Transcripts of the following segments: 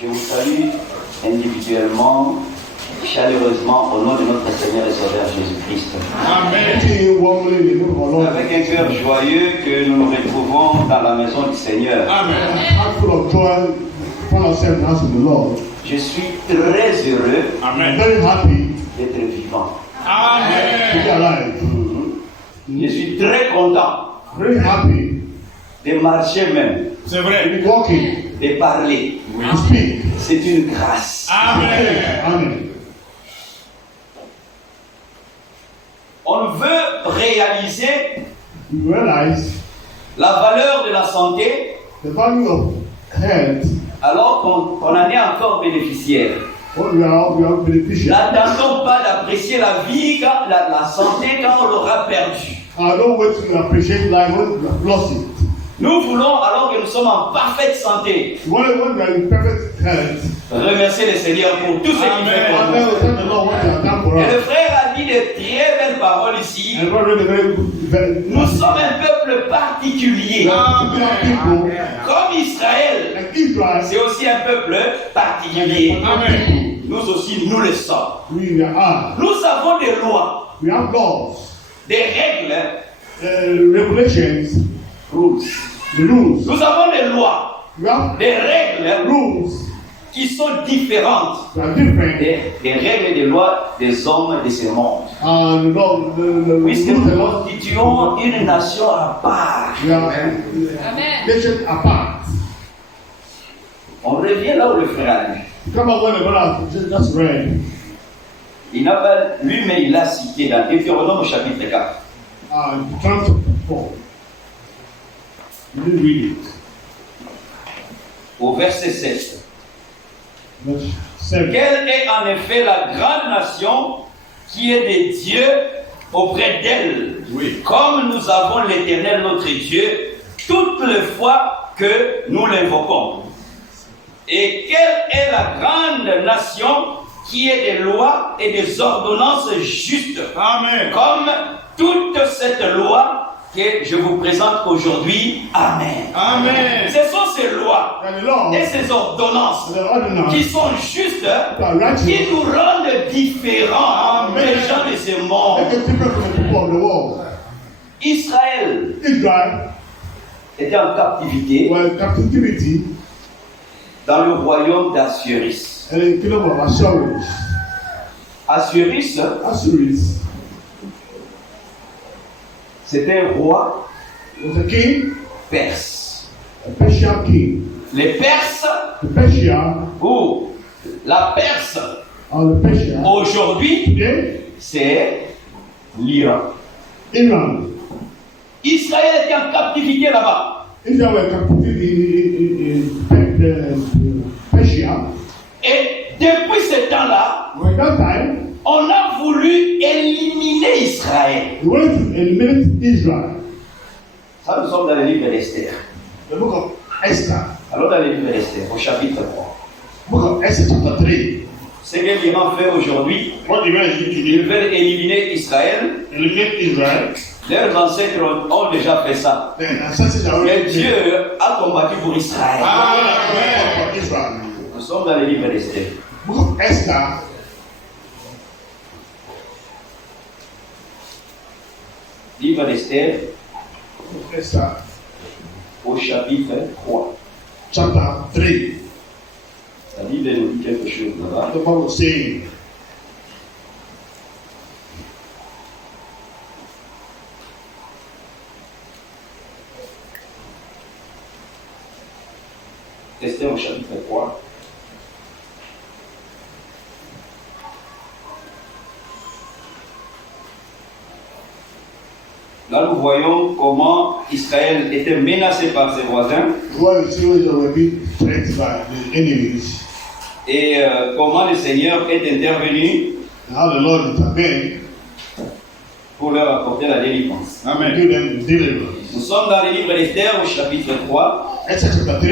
Je vous salue individuellement, chaleureusement, au nom de notre Seigneur et Sauveur Jésus-Christ. Amen. Avec un cœur joyeux que nous nous retrouvons dans la maison du Seigneur. Amen. Je suis très heureux Amen. d'être vivant. Amen. Je suis très content de marcher même, C'est vrai. de parler. C'est une grâce. Amen. On veut réaliser la valeur de la santé alors qu'on en est encore bénéficiaire. N'attendons pas d'apprécier la vie, la santé quand on l'aura perdue. Nous voulons, alors que nous sommes en parfaite santé, remercier le Seigneur pour tout ce qu'il fait pour nous. Et le frère a dit de très belles paroles ici. Nous sommes un peuple particulier. Comme Israël, c'est aussi un peuple particulier. Nous aussi, nous le sommes. Nous avons des lois, des règles, rules. Nous avons des lois, des règles qui sont différentes des règles et des lois des hommes de ce monde. Puisque nous constituons une nation à part. On revient là où le frère a lu. Il n'a pas lu, mais il l'a cité dans Deutéronome chapitre 4. Au verset 7. Quelle est en effet la grande nation qui est de Dieu auprès d'elle, comme nous avons l'Éternel notre Dieu toutes les fois que nous l'invoquons. Et quelle est la grande nation qui est des lois et des ordonnances justes. Amen. Comme toute cette loi que je vous présente aujourd'hui. Amen. Amen. Ce sont ces lois et ces ordonnances qui sont justes, qui nous rendent différents des gens de ce monde. Israël était en captivité dans le royaume d'Assuérus. Assuérus, c'était un roi perse. Les Perses, ou la Perse, aujourd'hui, c'est l'Iran. Israël était en captivité là-bas. Et depuis ce temps-là, on a voulu éliminer Israël. Ça, nous sommes dans le livre d'Esther. Alors dans le livre d'Esther, au chapitre 3. Ce que l'Iran fait aujourd'hui, ils veulent éliminer Israël. Leurs ancêtres ont déjà fait ça. Mais Dieu a combattu pour Israël. Nous sommes dans le livre d'Esther. Livre d'Esther, au chapitre 3. Ça dit de nous dire quelque chose là-bas. Esther au chapitre 3. Là, nous voyons comment Israël était menacé par ses voisins. Et comment le Seigneur est intervenu pour pour leur apporter la délivrance. Amen. Give them deliverance. Nous sommes dans le livre d'Esther au chapitre 3. Esther chapter 3.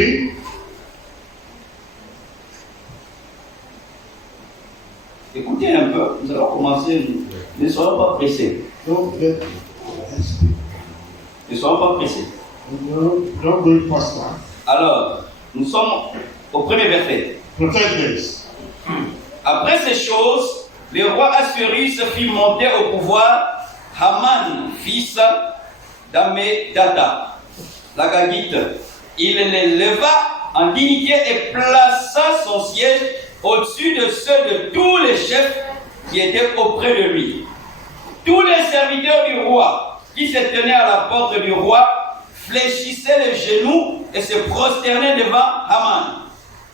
Écoutez un peu, nous allons commencer. Ne soyons pas pressés. Ne soyons pas pressés. Don't go faster. Alors, nous sommes au premier verset. Après ces choses, le roi Assuérus fit monter au pouvoir Haman, fils d'Ammédatha, l'Agagite. Il l'éleva en dignité et plaça son siège au-dessus de ceux de tous les chefs qui étaient auprès de lui. Tous les serviteurs du roi qui se tenaient à la porte du roi fléchissaient les genoux et se prosternaient devant Haman,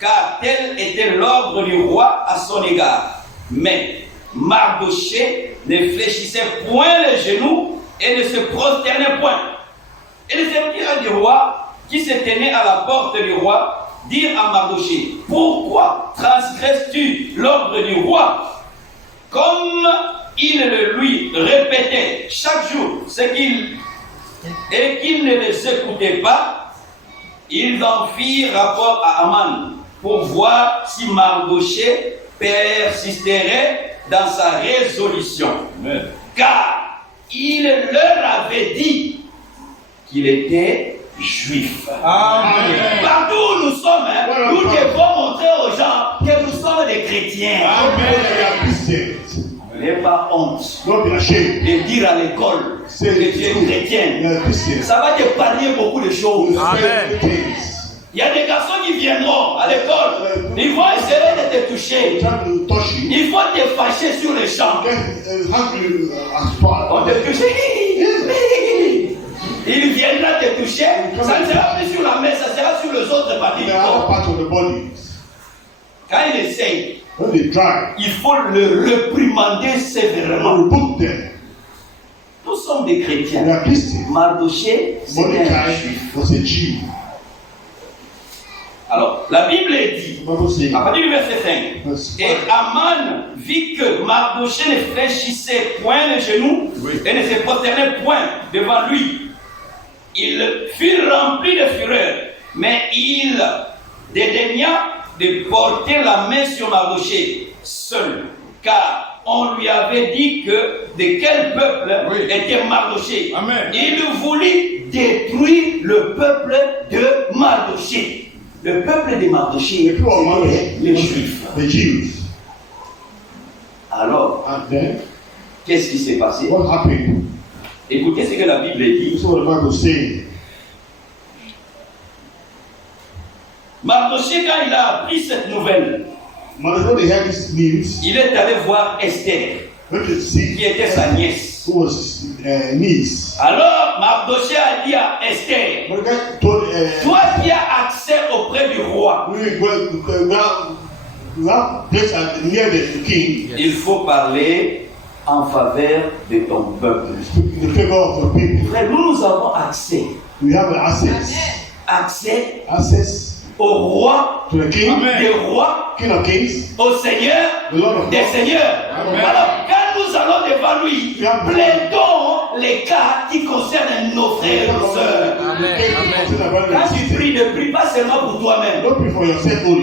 car tel était l'ordre du roi à son égard. Mais Mardochée ne fléchissait point les genoux et ne se prosternait point. Et les serviteurs du roi qui se tenaient à la porte du roi dirent à Mardochée: pourquoi transgresses-tu l'ordre du roi? Comme il le lui répétait chaque jour et qu'il ne les écoutait pas, ils en firent rapport à Haman pour voir si Mardochée persisterait dans sa résolution. Amen. Car il leur avait dit qu'il était juif. Amen. Partout où nous sommes, nous devons montrer aux gens que nous sommes des chrétiens. Amen. N'ayez pas honte de dire à l'école que tu es chrétien. Ça va te parler beaucoup de choses. Amen. Il y a des garçons qui viendront à l'école. Ils vont essayer de te toucher. Il faut te fâcher sur les champs. On te touche. Il viendra te toucher. Ça ne sera plus sur la main, ça sera sur les autres parties du corps. Quand il essaye, il faut le réprimander sévèrement. Nous sommes des chrétiens. Mardochée, c'est un juif. Alors, la Bible dit, à partir du verset 5, et Haman vit que Mardochée ne fléchissait point les genoux et ne se prosternait point devant lui. Il fut rempli de fureur, mais il dédaigna de porter la main sur Mardochée seul, car on lui avait dit que de quel peuple était Mardochée. Amen. Il voulut détruire le peuple de Mardochée. Le peuple de Mardochée était les Juifs. Alors, qu'est-ce qui s'est passé? Écoutez ce que la Bible dit. Mardochée, quand il a appris cette nouvelle, il est allé voir Esther, qui était sa nièce. Alors Mardochée a dit à Esther: toi qui as accès auprès du roi, il faut parler en faveur de ton peuple. Frère, nous avons accès. Accès au roi des rois, au Seigneur des seigneurs. Alors, quand nous allons devant lui, plaidons les cas qui concernent nos frères et nos sœurs. Quand tu pries, ne prie pas seulement pour toi-même.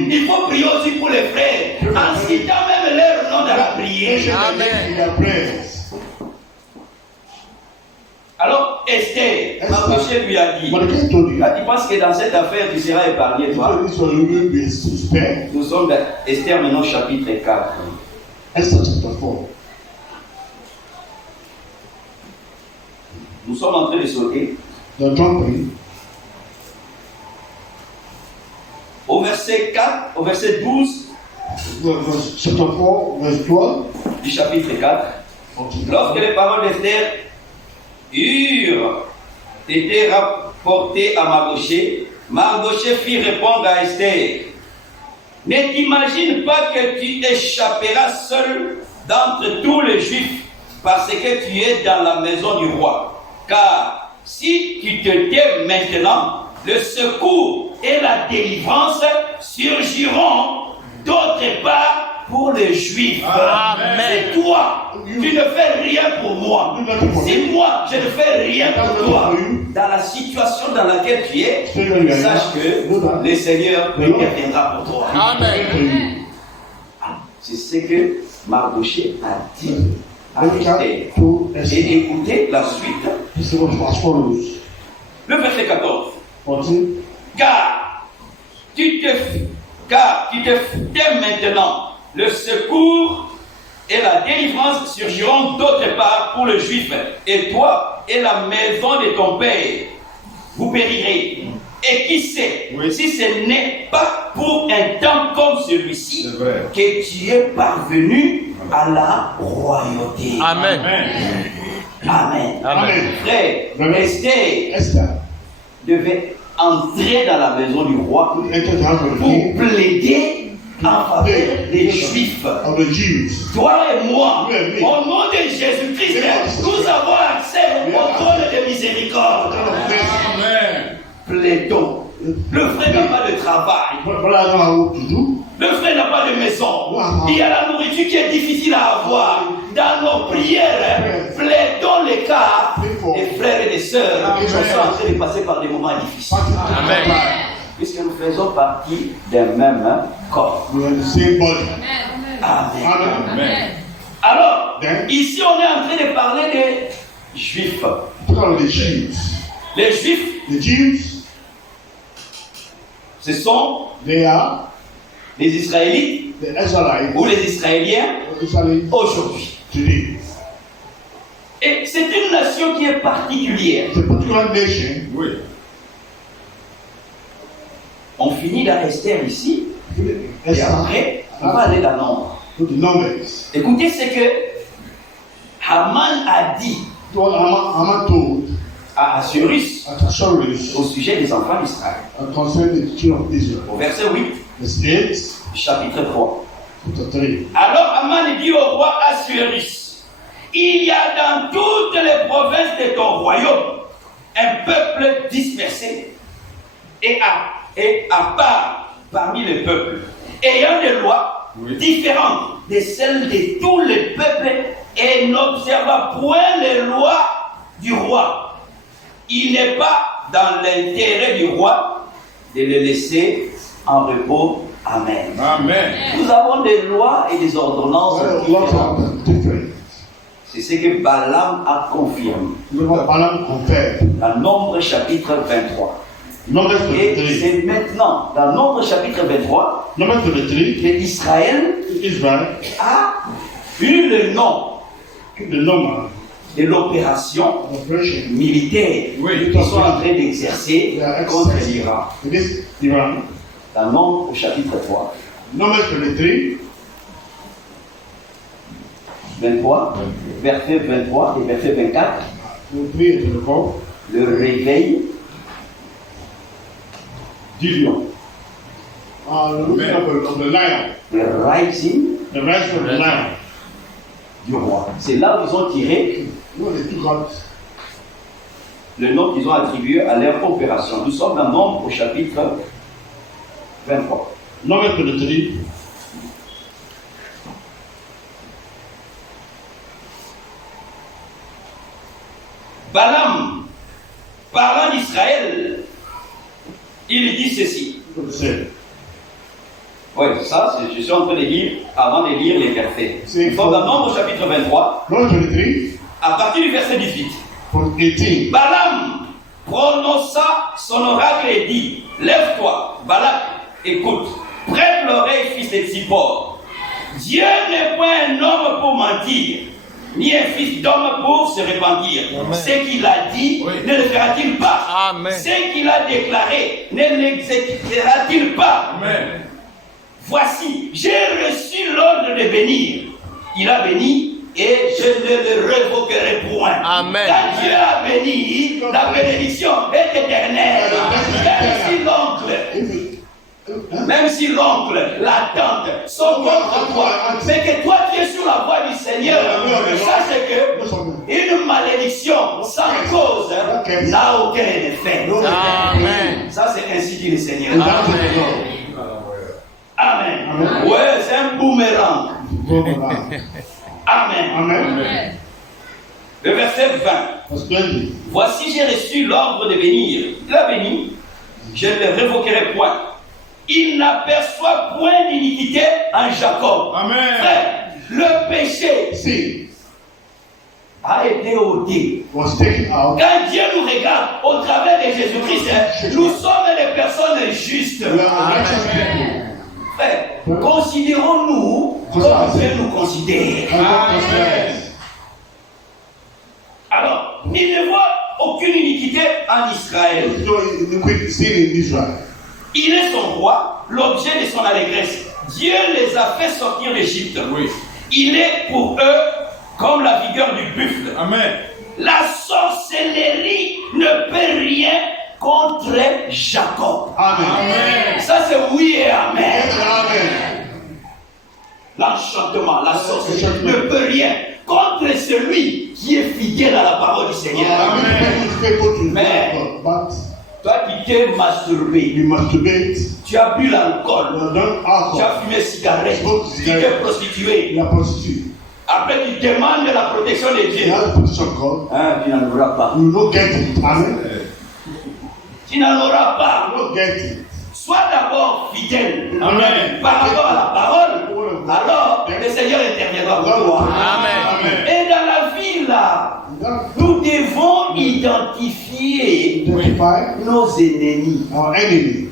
Il faut prier aussi pour les frères, en citant même leur nom dans la prière. Alors Esther, Mardochée lui a dit: là, tu penses que dans cette affaire tu seras épargné, toi? Nous sommes dans Esther maintenant chapitre 4. Nous sommes en train de sauter au verset 4, au verset 12 du chapitre 4. Lorsque les paroles d'Esther eurent été rapportées à Mardochée, Mardochée fit répondre à Esther: ne t'imagine pas que tu échapperas seul d'entre tous les Juifs parce que tu es dans la maison du roi. Car si tu te tais maintenant, le secours et la délivrance surgiront d'autre part pour les Juifs. Amen. Si toi, tu ne fais rien pour moi, si moi, je ne fais rien pour toi, dans la situation dans laquelle tu es, sache que le Seigneur interviendra pour toi. Amen. C'est ce que Mardochée a dit à Esther. Et écoutez la suite. Le verset 14. Car tu te dès maintenant, le secours et la délivrance surgiront d'autre part pour le juif. Et toi et la maison de ton père, vous périrez. Et qui sait, si ce n'est pas pour un temps comme celui-ci que tu es parvenu à la royauté. Amen. Amen. Amen. Frère, Esther devait entrer dans la maison du roi pour plaider en faveur des Juifs. Toi et moi, au nom de Jésus-Christ, nous avons accès au trône de miséricorde. Amen. Plaidons. Le frère n'a pas de travail. Le frère n'a pas de maison. Il y a la nourriture qui est difficile à avoir. Dans nos prières, plaidons les cas des frères et des sœurs qui sont en train de passer par des moments difficiles. Amen. Puisque nous faisons partie d'un même corps. Amen. Alors, ici on est en train de parler des Juifs. Les Juifs, ce sont les Israélites ou les Israéliens aujourd'hui. Et c'est une nation qui est particulière. On finit dans Esther ici, et après, on va aller dans Nombre. Écoutez ce que Haman a dit à Assuérus au sujet des enfants d'Israël. Au verset 8, chapitre 3. Alors Haman dit au roi Assuérus, il y a dans toutes les provinces de ton royaume un peuple dispersé et à part parmi les peuples, ayant des lois différentes de celles de tous les peuples et n'observant point les lois du roi. Il n'est pas dans l'intérêt du roi de le laisser en repos. Amen. Amen. Nous avons des lois et des ordonnances différentes. C'est ce que Balaam a confirmé. Dans Nombre chapitre 23. Et c'est maintenant, dans Nombre chapitre 23, que Israël a eu le nom de l'opération militaire qu'ils sont en train d'exercer contre l'Iran. Dans Nombre chapitre 3. 23, verset 23 et verset 24. Le réveil du lion. Le rising du roi. C'est là où ils ont tiré le nom qu'ils ont attribué à leur opération. Nous sommes dans Nombre au chapitre 23. Balaam, parlant d'Israël, il dit ceci. Oui, ça, je suis en train de lire avant de lire les versets. Nous sommes dans Nombre chapitre 23, à partir du verset 18. Balaam prononça son oracle et dit, lève-toi, Balak, écoute, prête l'oreille, fils de Zippor. Dieu n'est point un homme pour mentir, ni un fils d'homme pour se repentir. Ce qu'il a dit, ne le fera-t-il pas? Amen. Ce qu'il a déclaré, ne l'exécutera-t-il pas? Amen. Voici, j'ai reçu l'ordre de bénir. Il a béni et je ne le révoquerai point. Amen. Quand Dieu a béni, la bénédiction est éternelle. Même si l'oncle, la tante sont contre toi, mais que toi tu es sur la voie du Seigneur, sache que une malédiction sans cause n'a aucun effet. Amen. Ça c'est ainsi dit le Seigneur. Amen. Amen. Amen. Amen. Ouais, c'est un boomerang. Amen. Amen. Amen. Le verset 20. Verse 20. Voici, j'ai reçu l'ordre de bénir. Il a béni. Je ne le révoquerai point. Il n'aperçoit point d'iniquité en Jacob. Amen. Frère, le péché Sin a été ôté. was taken out. Quand Dieu nous regarde au travers de Jésus-Christ, nous sommes des personnes justes. We are righteous people. Frère, considérons-nous comme Dieu nous considère. Amen. Alors, il ne voit aucune iniquité en Israël. No iniquity sin in Israel. Il est son roi, l'objet de son allégresse. Dieu les a fait sortir d'Égypte. Oui. Il est pour eux comme la vigueur du buffle. Amen. La sorcellerie ne peut rien contre Jacob. Amen. Ça c'est oui et amen. Amen. L'enchantement, la sorcellerie ne peut rien contre celui qui est fidèle à la parole du Seigneur. Mais But toi qui t'es masturbé, you masturbate, tu as bu l'alcool, you don't tu alcohol, as fumé cigarette, Smoke tu cigarette. t'es prostitué. you are prostitute. Après tu demandes la protection de You Dieu. have the protection of God. Hein, tu n'en auras pas. You will not get it. Amen. Tu n'en auras You pas. will not get it. Sois d'abord fidèle Amen. par rapport à la parole. Alors le Seigneur interviendra pour toi. Amen. Et dans la vie là, nous devons identifier Identify nos ennemis. our enemies.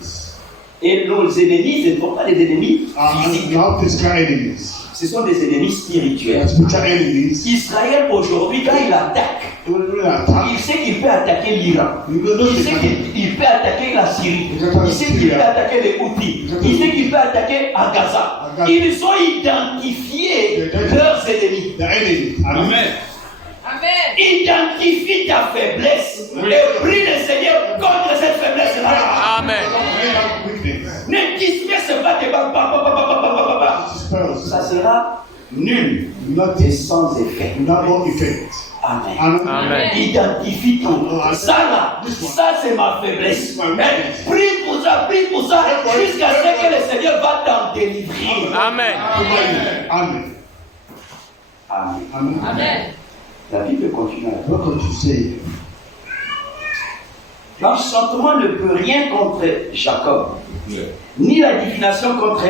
Et nos ennemis, ce ne sont pas des ennemis Our physiques. not physical enemies. Ce sont des ennemis They spirituels. are spiritual enemies. Israël aujourd'hui, quand il attaque, When they attack, il sait qu'il peut attaquer l'Iran. you don't know Il sait the qu'il peut attaquer la Syrie. Il sait qu'il peut attaquer les Houthis. Il sait qu'il peut attaquer à Gaza. Ils ont identifié leurs ennemis. enemies. Amen. Identifie ta faiblesse et prie le Seigneur contre cette faiblesse-là. Amen. They have weakness. Ne disperse pas tes balles. Spells. Ça sera nul Not et sans effet. without no effect. Amen. Amen. Identifie tout. Ça là, ça c'est ma faiblesse. Mais prie pour ça, jusqu'à ce que le Seigneur va t'en délivrer. Amen. Amen. Amen. Amen. La Bible continue. What could you say? L'enchantement ne peut rien contre Jacob, ni la divination contre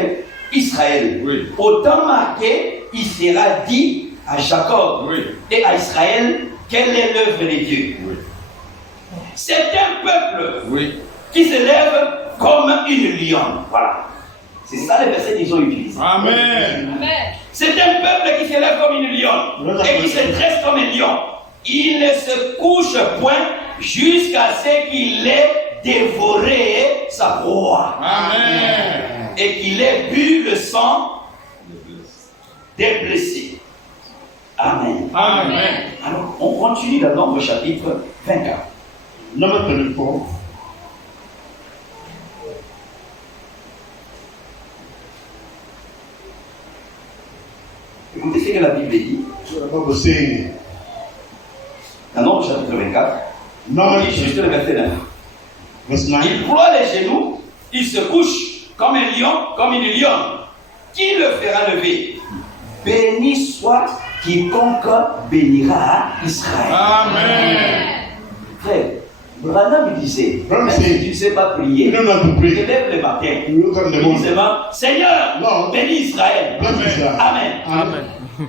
Israël. Oui. Au temps marqué, il sera dit à Jacob Oui. et à Israël quelle est l'œuvre de Dieu. Oui. C'est un peuple Oui. qui se lève comme une lionne. Voilà. C'est ça les versets qu'ils ont utilisés. Amen. C'est un peuple qui se lève comme une lionne et qui se dresse comme un lion. Il ne se couche point jusqu'à ce qu'il ait dévoré sa proie. Amen. Et qu'il ait bu le sang des blessés. Amen. Amen. Alors, on continue dans Nombre chapitre 24. Number 24. Écoutez ce que la Bible dit. What the Bible saying? Dans Nombre chapitre 24. Number Et juste le verset 9. verse 9. Il ploie les genoux, il se couche comme un lion, comme une lionne. Qui le fera lever? Béni soit quiconque bénira Israël. Amen. Frère, Branham disait, Branham même si said, tu ne sais pas You prier, don't know how to tu te pray. lèves le matin, You look at the il dit morning. seulement, Seigneur, Lord, bénis Israël. bless Israel. Amen. Amen.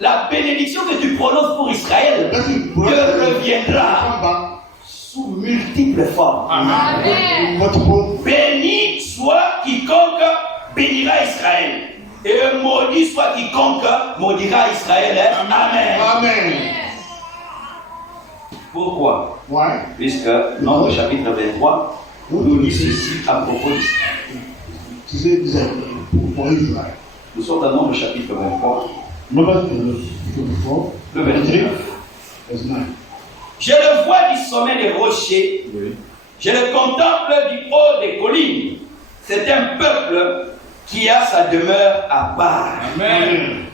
La bénédiction que tu prononces pour Israël Bless you. te reviendra Come back. sous multiples formes. Amen. Multiple. Béni soit quiconque bénira Israël. Et maudit soit quiconque maudira Israël. Amen. Amen. Pourquoi? Why? Puisque Nombre chapitre 23 nous dit ceci à propos d'Israël. To say this for Israel. Nous sommes dans Nombre chapitre 23, Number 24. le 29. Verse 9. Je le vois du sommet des rochers, Oui. je le contemple du haut des collines. C'est un peuple qui a sa demeure à part. Amen.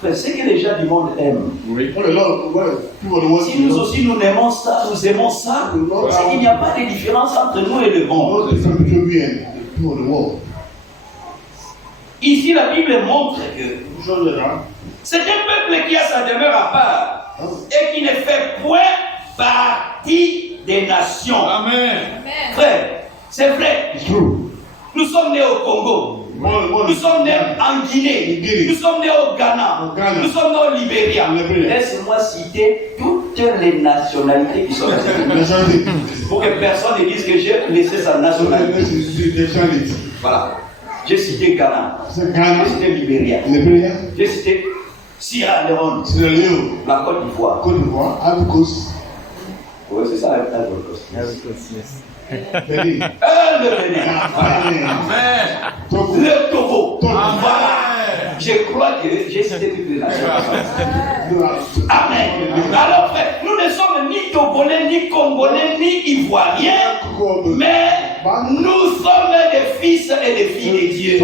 Frère, c'est que les gens du monde aiment. Oui. What the Lord, what people the world Si nous aussi nous aimons ça, c'est qu'il n'y a pas de différence entre nous et le monde. No difference between we and people of the world. Ici, la Bible montre que Show you that. c'est un peuple qui a sa demeure à part et qui ne fait point partie des nations. Amen. Frère, c'est vrai. It's true. Nous sommes nés au Congo. Nous sommes nés en Guinée. Nous sommes nés au Ghana. Nous sommes nés au Libéria. Laisse-moi citer toutes les nationalités qui sont ici. Pour que personne ne dise que j'ai laissé sa nationalité. Voilà. J'ai cité Ghana. J'ai cité Libéria. J'ai cité Sierra Leone. La Côte d'Ivoire. Ivory Coast. Oui, c'est ça, Ivory Coast. Benin. Le Bénin. Amen. Togo. Le Togo. Amen. Voilà. Je crois que j'ai cité toutes les nations. Amen. Alors, frère, nous ne sommes ni Togolais, ni Congolais, ni Ivoiriens, mais nous sommes des fils et des filles de Dieu.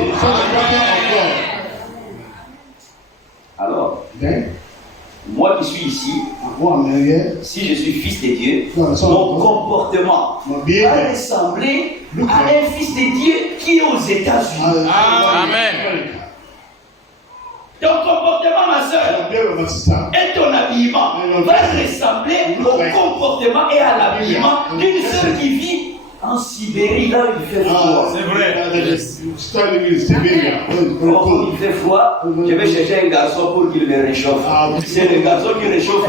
Alors, moi qui suis ici, si je suis fils de Dieu, mon comportement va ressembler à un fils de Dieu qui est aux États-Unis. Amen. Ton comportement, ma soeur, et ton habillement va ressembler au comportement et à l'habillement d'une soeur qui vit en Sibérie, là où il fait froid. C'est vrai. Quand il fait froid, je vais chercher un garçon pour qu'il me réchauffe. C'est le garçon qui réchauffe.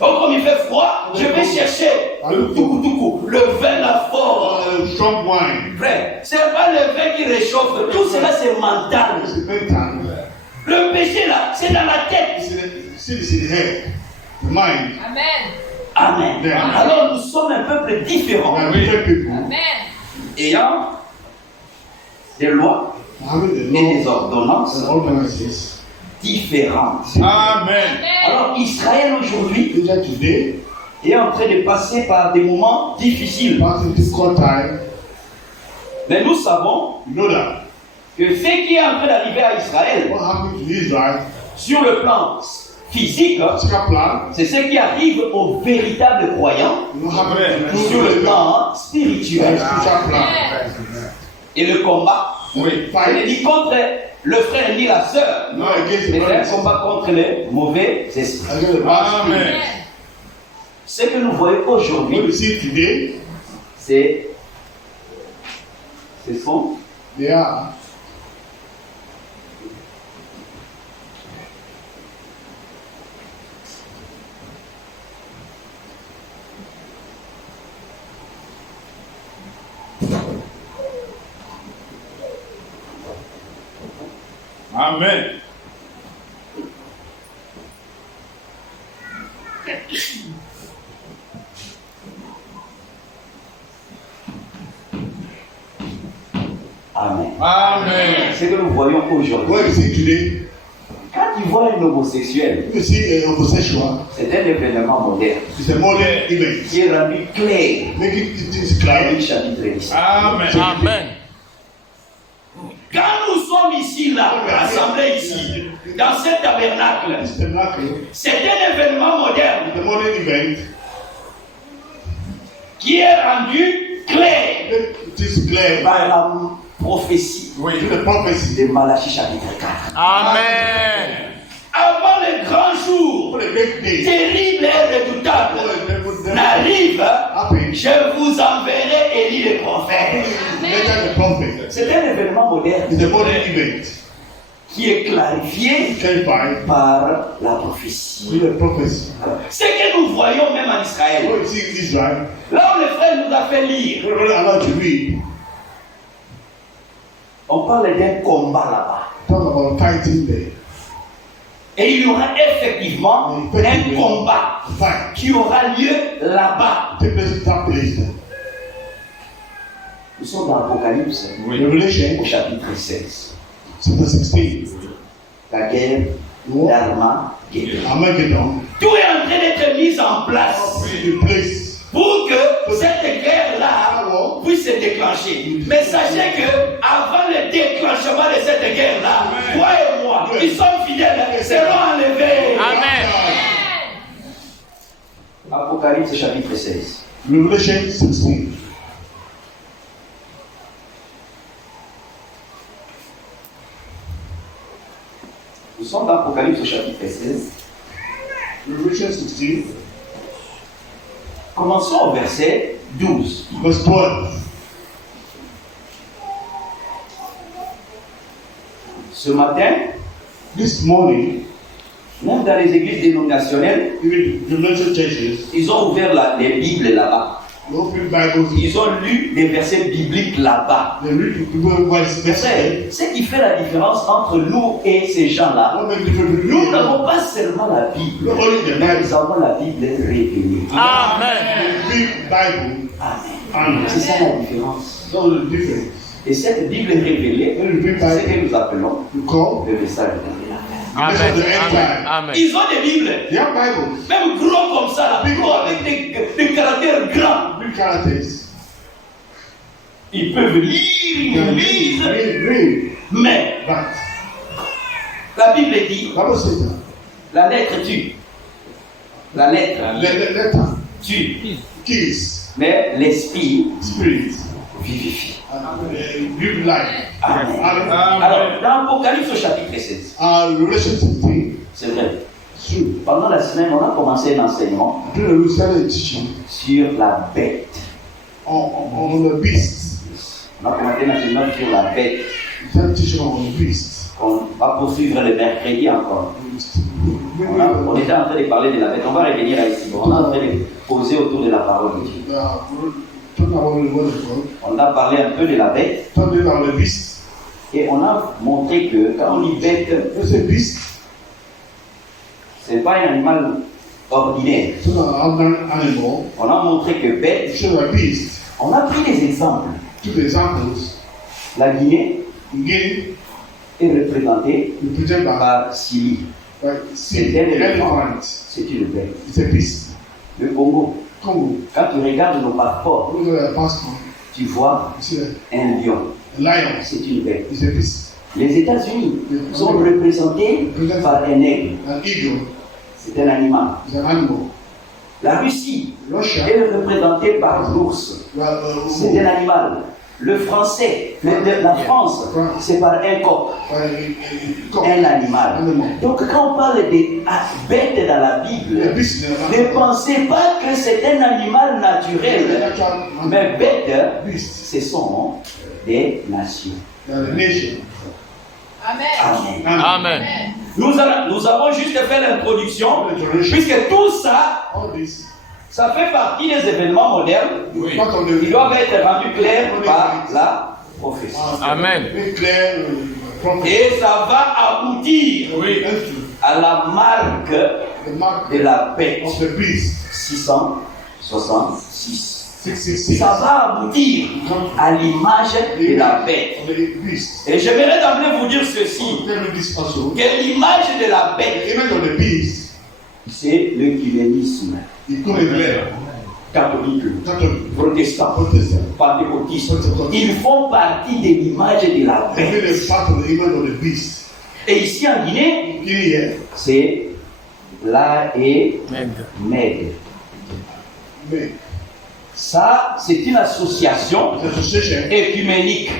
Donc, comme il fait froid, je vais chercher le vin là fort. Frère, c'est pas le vin qui réchauffe, tout cela c'est mental. Le péché là, c'est dans la tête. Mind. Amen. Alors nous sommes un peuple différent, ayant des lois et des ordonnances différentes. Amen. Alors Israël aujourd'hui est en train de passer par des moments difficiles. Mais nous savons que ce qui est en train d'arriver à Israël sur le plan physique, c'est ce qui arrive aux véritables croyants sur le plan spirituel. Et le combat, il est dit contre le frère ni la sœur, mais c'est un combat contre les mauvais esprits. Amen. Ce que nous voyons aujourd'hui, ce sont Amen. Amen. Amen. Ce que nous voyons aujourd'hui, quand tu vois un homosexuel, c'est un événement moderne qui est rendu clair dans le chapitre 10. Amen. Amen. Quand nous sommes ici, là, rassemblés ici, dans cet tabernacle, c'est un événement moderne qui est rendu clair par la prophétie de Malachie chapitre 4. Amen. Avant le grand jour, terrible et redoutable, n'arrive, je vous enverrai Élie le prophète. C'est un événement moderne qui est clarifié par la prophétie. Ce que nous voyons même en Israël, là où le frère nous a fait lire, on parle d'un combat là-bas. Et il y aura effectivement un combat qui aura lieu là-bas. Nous sommes dans l'Apocalypse, au chapitre 16. La guerre d'Armageddon. Tout est en train d'être mis en place pour que cette guerre-là puisse se déclencher. Mais sachez que avant le déclenchement de cette guerre-là, toi et moi, qui sommes fidèles, seront enlevés. Amen. Apocalypse chapitre 16. Revelation 16. Nous sommes dans Apocalypse au chapitre 16. Revelation 16. Commençons au verset 12. Verse 12. Ce matin, This morning, même dans les églises dénominationnelles, even Revelation churches, ils ont ouvert les Bibles là-bas. they open Bibles. Ils ont lu des versets bibliques là-bas. They read the Bible verses. Ce qui fait la différence entre nous et ces gens-là, What makes the difference between nous you n'avons pas seulement la Bible, Not only the mais Bible. nous avons la Bible révélée. Amen. the big Bible? Amen. Amen. C'est ça la différence. That's the difference. Et cette Bible révélée, When you read c'est ce Bible, que nous appelons you call. le message de la vie. Amen. Amen. Amen. Ils ont des Bibles, They have Bibles. même gros comme ça, là, gros avec des caractères grands. Big characters. Ils peuvent lire, ils lisent, Read. mais But la Bible dit, Bible says that. la lettre tue. La lettre Letter tue, kills mais l'esprit spirit vivifie. and give life. Amen. Amen. Alors, dans Apocalypse au chapitre 16, Revelation 16. c'est vrai, It's true. pendant la semaine, on a commencé un enseignement During the started teaching sur la bête. on the beast. On a commencé un enseignement sur la bête. We started teaching on the beast. On va poursuivre le mercredi encore. On était en train de parler de la bête. On va revenir à ici. On est en train de poser autour de la parole de Dieu. Talking about the word of God. On a parlé un peu de la bête Talking about the beast. et on a montré que quand on dit bête, It's a beast. ce n'est pas un animal ordinaire. It's not an ordinary animal. On a montré que bête, It's a beast. on a pris des exemples. Two examples. La Guinée Guinea, est représentée represented par Sili. by sea, elephant. C'est une bête. It's a beast. Le Congo, Congo. quand tu regardes nos passeports, Look at the passport. tu vois You see that? un lion. A lion. C'est une bête. It's a beast. Les États-Unis sont représentés par un aigle. An eagle. C'est un animal. It's an animal. La Russie Russia. est représentée par l'ours. C'est un animal. Le français, la France, c'est par un coq, un animal. Donc quand on parle des bêtes dans la Bible, ne pensez pas que c'est un animal naturel. Mais bêtes, ce sont des nations. Amen. Amen. Nous avons juste fait l'introduction, puisque tout ça, ça fait partie des événements modernes. Oui. Ils doivent être rendus clairs par la prophétie. Amen. Et ça va aboutir Oui. à la marque de la bête. 666. Ça va aboutir à l'image de la bête. Et j'aimerais d'emblée vous dire ceci, que l'image de la bête, c'est le guinéisme. Catholique, protestant, pentecôtiste. Ils font partie de l'image de la bête. Et ici en Guinée, c'est la et Med. Ça, c'est une association écuménique.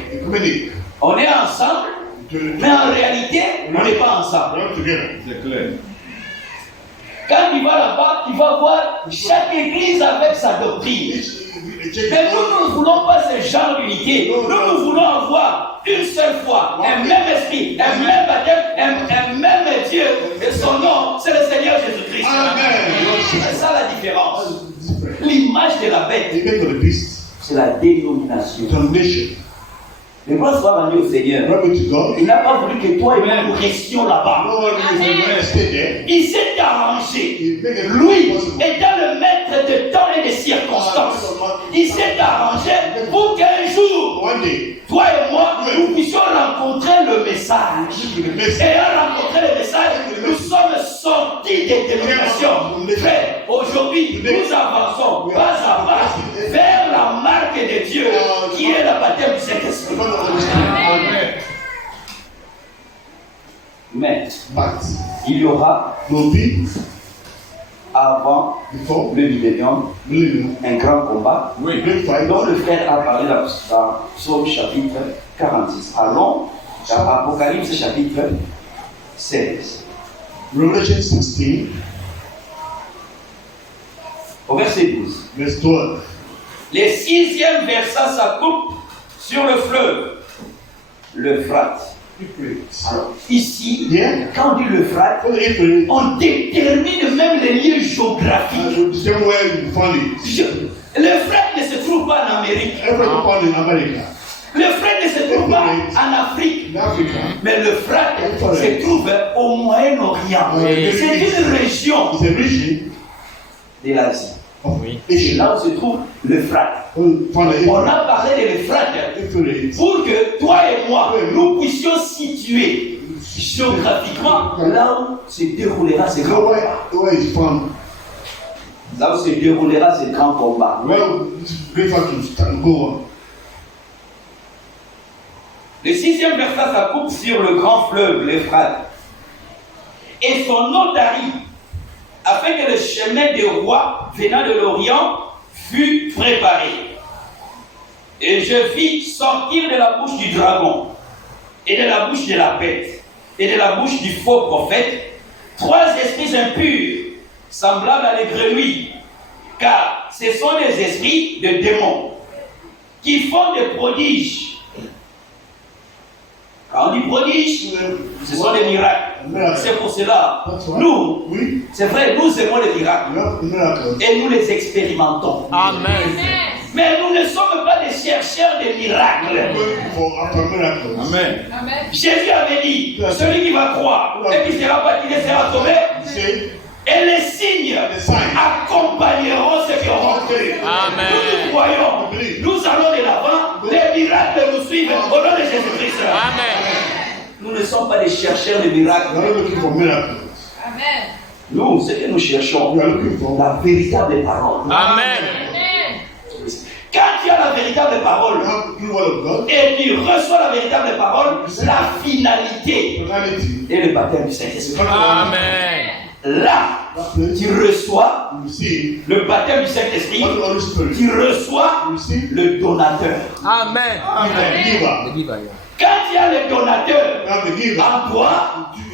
On est ensemble, mais en réalité, on n'est pas ensemble. C'est clair. Quand tu vas là-bas, tu vas voir chaque église avec sa doctrine. Mais nous ne voulons pas ce genre d'unité. Nous voulons avoir une seule foi, un même esprit, un même baptême, un même Dieu. Et son nom, c'est le Seigneur Jésus-Christ. C'est ça la différence. L'image de la bête, c'est la dénomination. Mais quand tu vas venir au Seigneur, il n'a pas voulu que toi et moi nous restions là-bas. Il s'est arrangé. Lui, étant le maître de temps et de circonstances, il s'est arrangé pour qu'un jour, toi et moi, nous puissions rencontrer le message. Et en rencontrant le message, nous sommes sortis des dénominations. Frère, aujourd'hui, nous avançons pas à pas vers la marque de Dieu qui est la baptême du Saint-Esprit. Amen. Mais il y aura avant le millénium, un grand combat, Oui. dont le frère a parlé dans Psaume chapitre 46. Allons dans Apocalypse chapitre 16. Revelation 16, Au verset 12. verse 12. Les 6e versets s'accouplent sur le fleuve, l'Euphrate. Alors, ici, Yeah. quand on dit l'Euphrate, For the Euphrates, on détermine même les lieux géographiques. the same way you found it. L'Euphrate ne se trouve pas en Amérique. Everything found in America, L'Euphrate ne se trouve pas en Afrique. in Africa. Mais l'Euphrate se trouve au Moyen-Orient. C'est une région It's a region de l'Asie. of C'est Asia. là où se trouve l'Euphrate. Found the On a parlé de l'Euphrate Euphrates. pour que toi et moi, nous puissions situer géographiquement là où se déroulera ce grand combat. Where is found? Là où se déroulera ce grand combat. Well, this great fact to start go on. Le 6e verset s'accouple sur le grand fleuve, l'Euphrate. Et son eau tarit, afin que le chemin des rois venant de l'Orient fût préparé. Et je vis sortir de la bouche du dragon, et de la bouche de la bête, et de la bouche du faux prophète, 3 esprits impurs, semblables à des grenouilles, car ce sont des esprits de démons, qui font des prodiges. Quand on dit prodiges, ce sont des miracles. C'est pour cela, nous, Oui, c'est vrai, nous aimons les miracles, we have miracles. et nous les expérimentons. Amen. Mais nous ne sommes pas des chercheurs de miracles. Going for after miracles. Amen. Jésus avait dit, celui qui va croire et qui sera baptisé sera sauvé, He said, et les signes accompagneront ceux qui auront cru. Amen. Nous croyons, nous allons de l'avant, les miracles nous suivent au nom de Jésus-Christ. Amen. Nous ne sommes pas des chercheurs de miracles. we are not looking for miracles. Nous, ce que nous cherchons, We are looking for la véritable parole. Amen. Quand tu as la véritable parole, we have the word of God, et tu reçois la véritable parole, la finalité totality. et le baptême du Saint-Esprit. Amen. Là, That place, tu reçois you receive le baptême du Saint-Esprit, what the Holy Spirit. tu reçois You receive le donateur. Amen. the giver. Quand tu as le donateur You have the giver. en toi,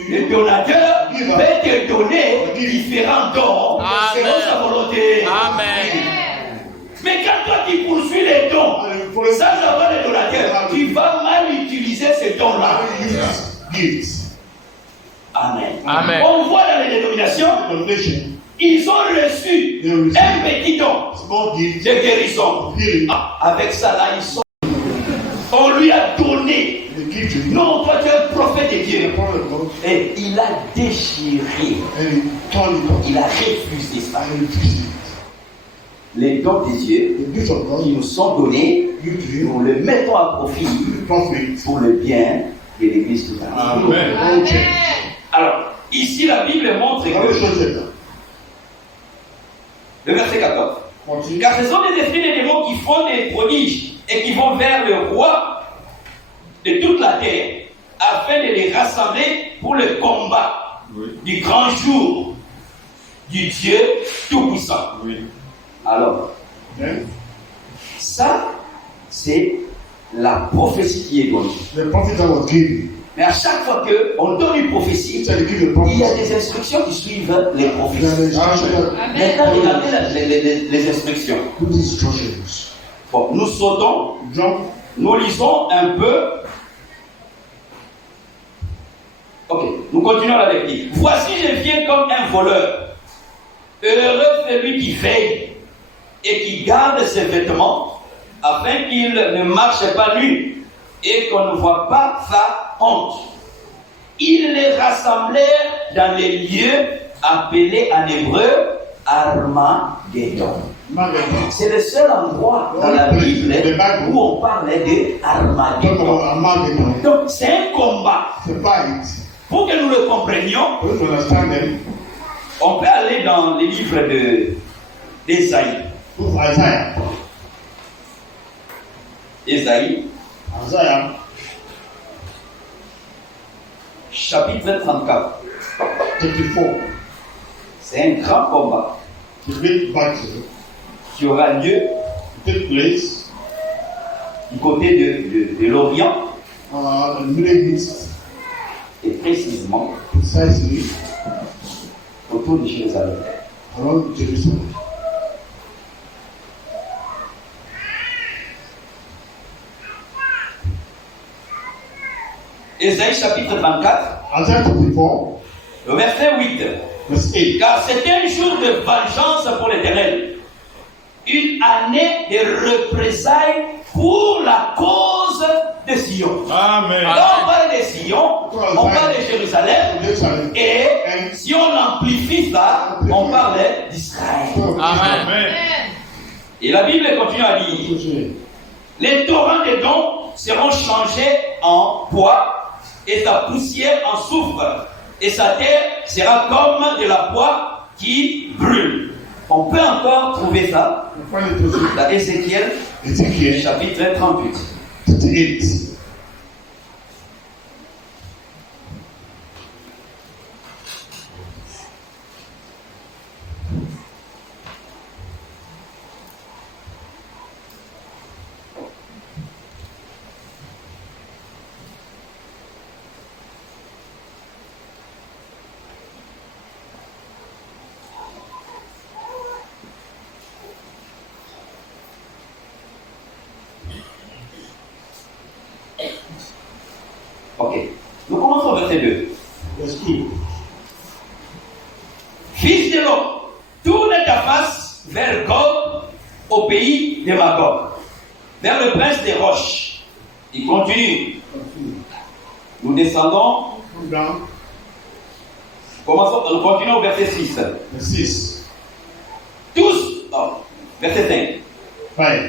le donateur peut te donner différents dons selon sa volonté. Amen. Mais quand toi tu poursuis les dons sans avoir le donateur, tu vas mal utiliser ces dons-là. Use gifts. Amen. Amen. On voit dans les dénominations, Donation. ils ont reçu un petit don Small gift. de guérison. Healing. Ah, avec ça là, ils sont. On lui a donné. The gift to you. Non, toi tu es un prophète de The Dieu. power of God. Et il a déchiré. And he turned it up. Il a refusé ça. And he refused it. Les dons de Dieu The gift of God. qui nous sont donnés, Give to you. nous les mettons à profit The prophet. pour le bien de l'Église tout entière. Amen. All church. Alors, ici la Bible montre I will que, show you that. le verset 14, Continue. car ce sont des esprits des démons qui font des prodiges et qui vont vers le roi de toute la terre, afin de les rassembler pour le combat Oui. du grand jour du Dieu Tout-Puissant. Oui. Alors, Then ça, c'est la prophétie qui est donnée. the prophet that was given. Mais à chaque fois qu'on donne une prophétie, He said, give the il y a prophet. des instructions qui suivent les Then prophéties. the instruction that Maintenant, regardez les instructions. do these instructions. Bon, nous sautons, Jump. nous lisons un peu. Ok, nous continuons la lecture. Voici, je viens comme un voleur. Heureux celui qui veille et qui garde ses vêtements, afin qu'il ne marche pas nu et qu'on ne voit pas sa honte. Ils les rassemblèrent dans les lieux appelés en hébreu Armageddon. Margaret. C'est le seul endroit dans la Bible où on parlait de Talk Armageddon. about Armageddon. Donc c'est un combat. It's a fight. Pour que nous le comprenions, For you to understand them, on peut aller dans les livres d'Ésaïe. book Isaiah. Ésaïe, Isaiah chapitre 34. 34. C'est un grand combat The great battle qui aura lieu take place du côté de l'Orient in the Middle East, et précisément precisely autour de Jérusalem. around Jerusalem. Ésaïe chapitre 34, Isaiah 34, le verset 8. verse 8. Car c'était un jour de vengeance pour l'Éternel, une année de représailles pour la cause de Sion. Amen. Quand on parle de Sion, on parle de Jérusalem, Jerusalem. et si on amplifie ça, on parle d'Israël. Amen. Et la Bible continue à dire, les torrents des dons seront changés en bois et sa poussière en soufre, et sa terre sera comme de la poix qui brûle. On peut encore trouver ça dans Ézéchiel chapitre 38. 38. Ok. Nous commençons au verset 2. Verse 2. Fils de l'homme, tourne ta face vers Gog, au pays de Magog, vers le prince des roches. Il continue. Nous descendons. Come down. Nous continuons au verset 6. Verse 6. Tous, verset 5. 5.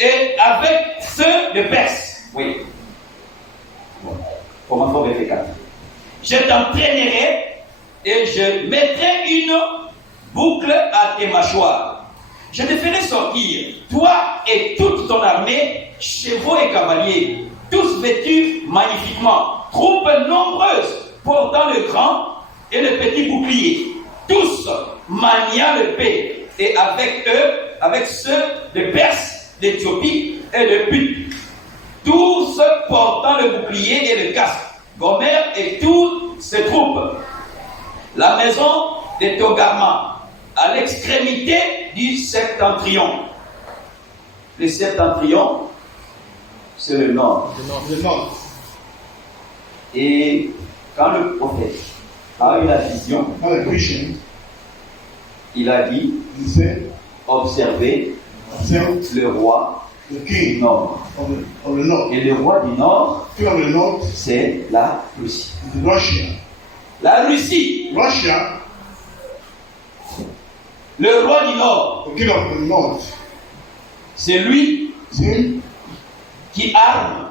Et avec ceux de Perse. Oui. Bon. Commençons au verset 4. Je t'entraînerai et je mettrai une boucle à tes mâchoires. Je te ferai sortir, toi et toute ton armée, chevaux et cavaliers, tous vêtus magnifiquement, troupes nombreuses, portant le grand et le petit bouclier, tous maniant l'épée, et avec eux, avec ceux de Perse, d'Éthiopie et de Put, tous portant le bouclier et le casque, Gomer et toutes ses troupes. La maison de Togarma, à l'extrémité du septentrion. Le septentrion, c'est le nord. The north. Et quand le prophète a eu la vision, Had a vision. il a dit, He said, observez observe le roi the du king nord. of the north. Et le roi du nord, King of the north c'est la Russie. is Russia. La Russie, Russia, le roi du nord, the king of the north, c'est lui is him. qui arme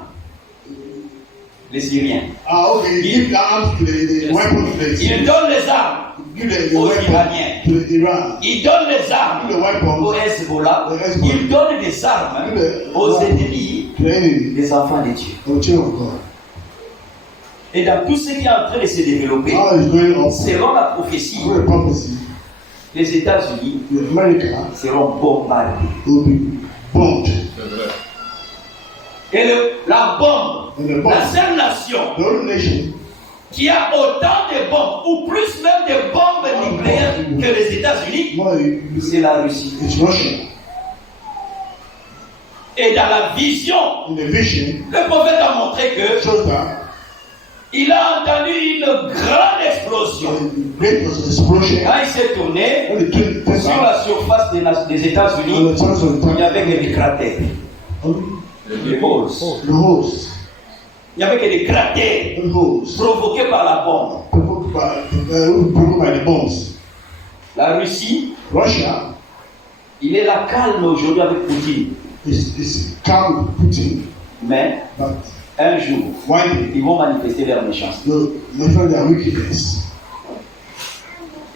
les Syriens. Okay, he give the arms to the weapons to the Il donne les armes give the aux weapons Iraniens. to the Iran. Il donne les armes Give the weapons au Hezbollah. Au Hezbollah. Il donne des armes aux ennemis to the enemy, des enfants de Dieu. the children of God. Et dans tout ce qui est en train de se développer, How is going on? selon la prophétie, Through the prophecy, les États-Unis the America seront bombardés. will be bombed. Et la bombe, And the la bomb, seule nation the only nation qui a autant de bombes, ou plus même de bombes nucléaires que les États-Unis, more c'est la Russie. is Russia. Et dans la vision, In the vision, le prophète a montré que shows that il a entendu une grande explosion. the great explosion Quand il s'est tourné on the twin sur la surface des États-Unis, on the surface of the il y avait que des cratères, des holes. the holes, Il n'y avait que des cratères the holes provoqués par la bombe. provoked by the bombs. La Russie, Russia il est là calme aujourd'hui avec Poutine. is calm with Putin, Mais but un jour, one day ils vont manifester leur méchanceté. they manifest their wickedness.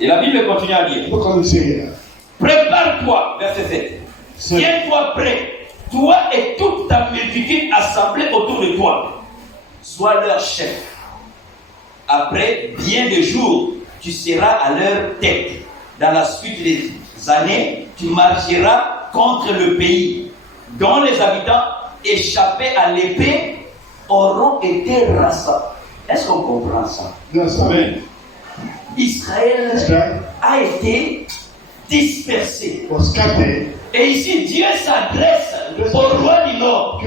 Et la Bible continue à dire, What can we say here? prépare-toi, verset 7. Tiens-toi prêt, toi et toute ta multitude assemblée autour de toi. Sois leur chef. Après bien des jours, tu seras à leur tête. Dans la suite des années, tu marcheras contre le pays dont les habitants échappés à l'épée auront été rassemblés. Est-ce qu'on comprend ça? Amen. Israël a été dispersé. Et ici, Dieu s'adresse au roi du Nord.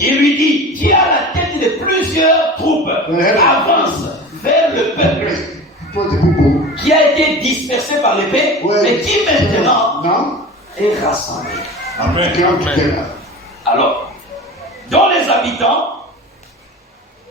Il lui dit, qui a la tête de plusieurs troupes, avance vers le peuple qui a été dispersé par l'épée, mais qui maintenant est rassemblé. Amen. Alors, dont les habitants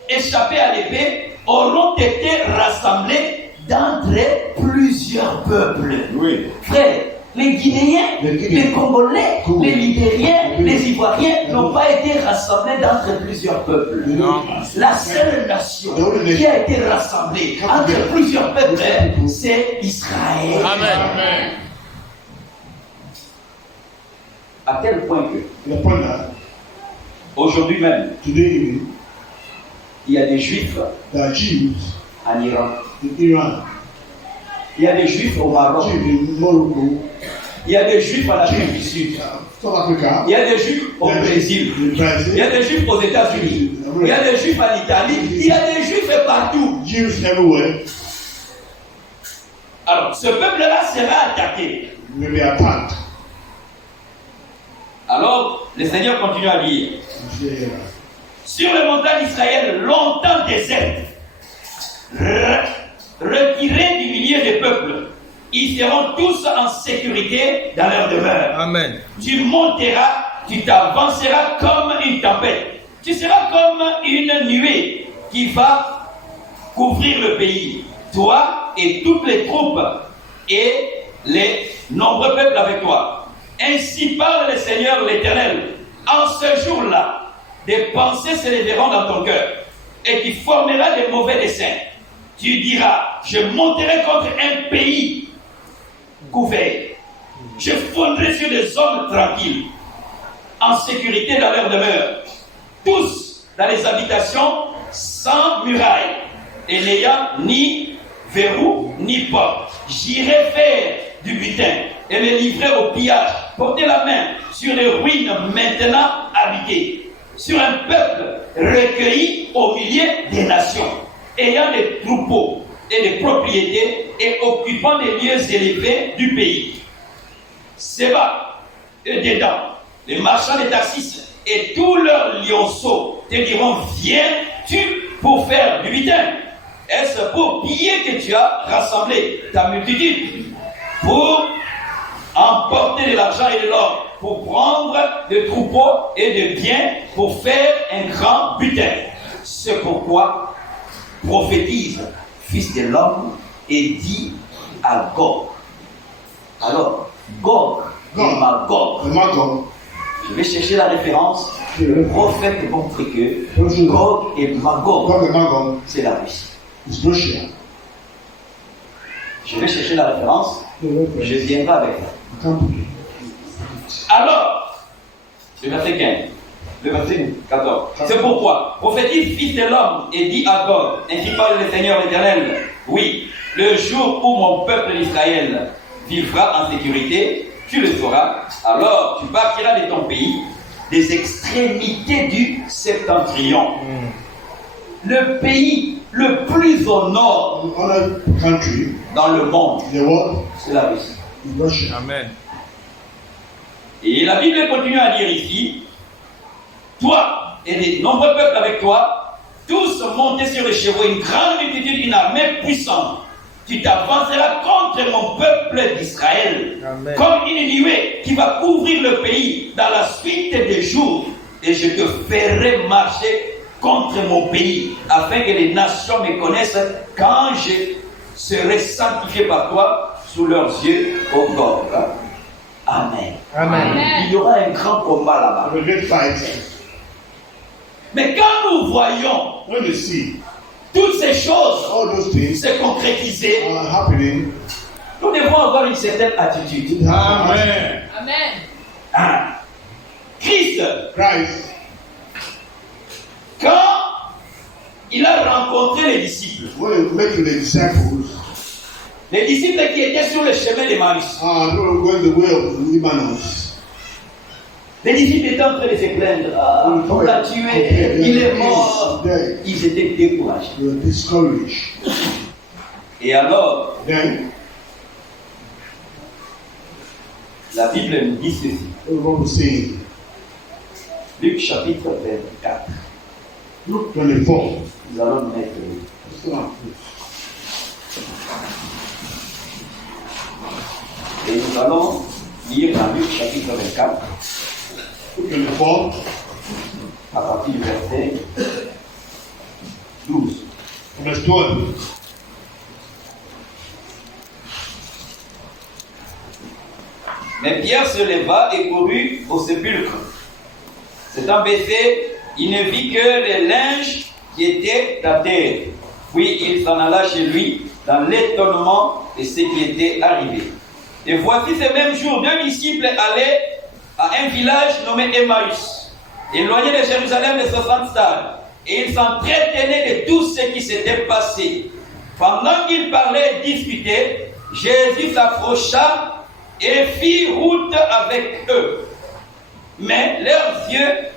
échappés à l'épée auront été rassemblés d'entre plusieurs peuples. Oui. Frère, les Guinéens, les Congolais, les Libériens, les Ivoiriens n'ont pas été rassemblés d'entre plusieurs peuples. Non. La seule nation qui a été rassemblée entre plusieurs peuples, c'est Israël. Amen. À tel point que, aujourd'hui même, Today, il y a des Juifs there are Jews en Iran. in Iran, Il y a des Juifs au Maroc. Jews in Morocco, Il y a des Juifs en Afrique du Sud. South Africa, Il y a des Juifs au Brésil. in Il y a Brazil, des Juifs aux États-Unis. Il y a des Juifs en Italie. Il y a des Juifs partout. Jews everywhere. Alors, ce peuple-là sera attaqué. May be attacked. Alors, le Seigneur continue à dire. Sur les montagnes d'Israël, longtemps désertes, retirés du milieu des peuples, ils seront tous en sécurité dans leur demeure. Amen. Tu monteras, tu t'avanceras comme une tempête. Tu seras comme une nuée qui va couvrir le pays. Toi et toutes les troupes et les nombreux peuples avec toi. Ainsi parle le Seigneur l'Éternel. En ce jour-là, des pensées s'élèveront dans ton cœur et tu formeras des mauvais desseins. Tu diras, je monterai contre un pays couvert. Je fondrai sur des hommes tranquilles, en sécurité dans leur demeure, tous dans les habitations sans murailles et n'ayant ni verrou ni porte. J'irai faire du butin et me livrer au pillage, porter la main sur les ruines maintenant habitées, sur un peuple recueilli au milieu des nations, ayant des troupeaux et des propriétés et occupant des lieux élevés du pays. Séba et Dédan, les marchands de Tarsis et tous leurs lionceaux te diront, viens-tu pour faire du butin? Est-ce pour piller que tu as rassemblé ta multitude? Pour emporter de l'argent et de l'or, pour prendre des troupeaux et des biens, pour faire un grand butin. C'est pourquoi prophétise, fils de l'homme, et dit à Gog. Alors, Gog et Magog. Je vais chercher la référence. Le prophète montre que Gog et Magog, c'est la Russie. Je vais chercher la référence. Je viendrai avec elle. Alors, le verset 15, le verset 14. C'est pourquoi, prophétise, fils de l'homme, et dit à Gog, ainsi parle le Seigneur l'Éternel, oui, le jour où mon peuple d'Israël vivra en sécurité, tu le sauras, alors tu partiras de ton pays, des extrémités du septentrion. Le pays le plus au nord dans le monde, c'est la Russie. Amen. Et la Bible continue à dire ici, toi et les nombreux peuples avec toi, tous montés sur les chevaux, une grande multitude, une armée puissante. Tu t'avanceras contre mon peuple d'Israël, comme une nuée qui va couvrir le pays dans la suite des jours. Et je te ferai marcher contre mon pays, afin que les nations me connaissent quand je serai sanctifié par toi sous leurs yeux au Gog. Amen. Amen. Il y aura un grand combat là-bas. Mais quand nous voyons toutes ces choses se concrétiser, nous devons avoir une certaine attitude. Amen. Amen. Christ, quand il a rencontré les disciples, Les disciples qui étaient sur le chemin d'Emmaüs. Les disciples étaient en train de se plaindre. Ah, on l'a tué, il est mort. Ils étaient découragés. Et alors, la Bible nous dit ceci. Luc chapitre 24. Nous allons mettre. Et nous allons lire dans Luc chapitre 24. À partir du verset 12. Mais Pierre se leva et courut au sépulcre. S'étant baissé, il ne vit que les linges qui étaient à terre. Puis il s'en alla chez lui dans l'étonnement de ce qui était arrivé. Et voici ce même jour, 2 disciples allaient à un village nommé Emmaüs, éloigné de Jérusalem de 60 stades. Et ils s'entretenaient de tout ce qui s'était passé. Pendant qu'ils parlaient et discutaient, Jésus s'approcha et fit route avec eux. Mais leurs yeux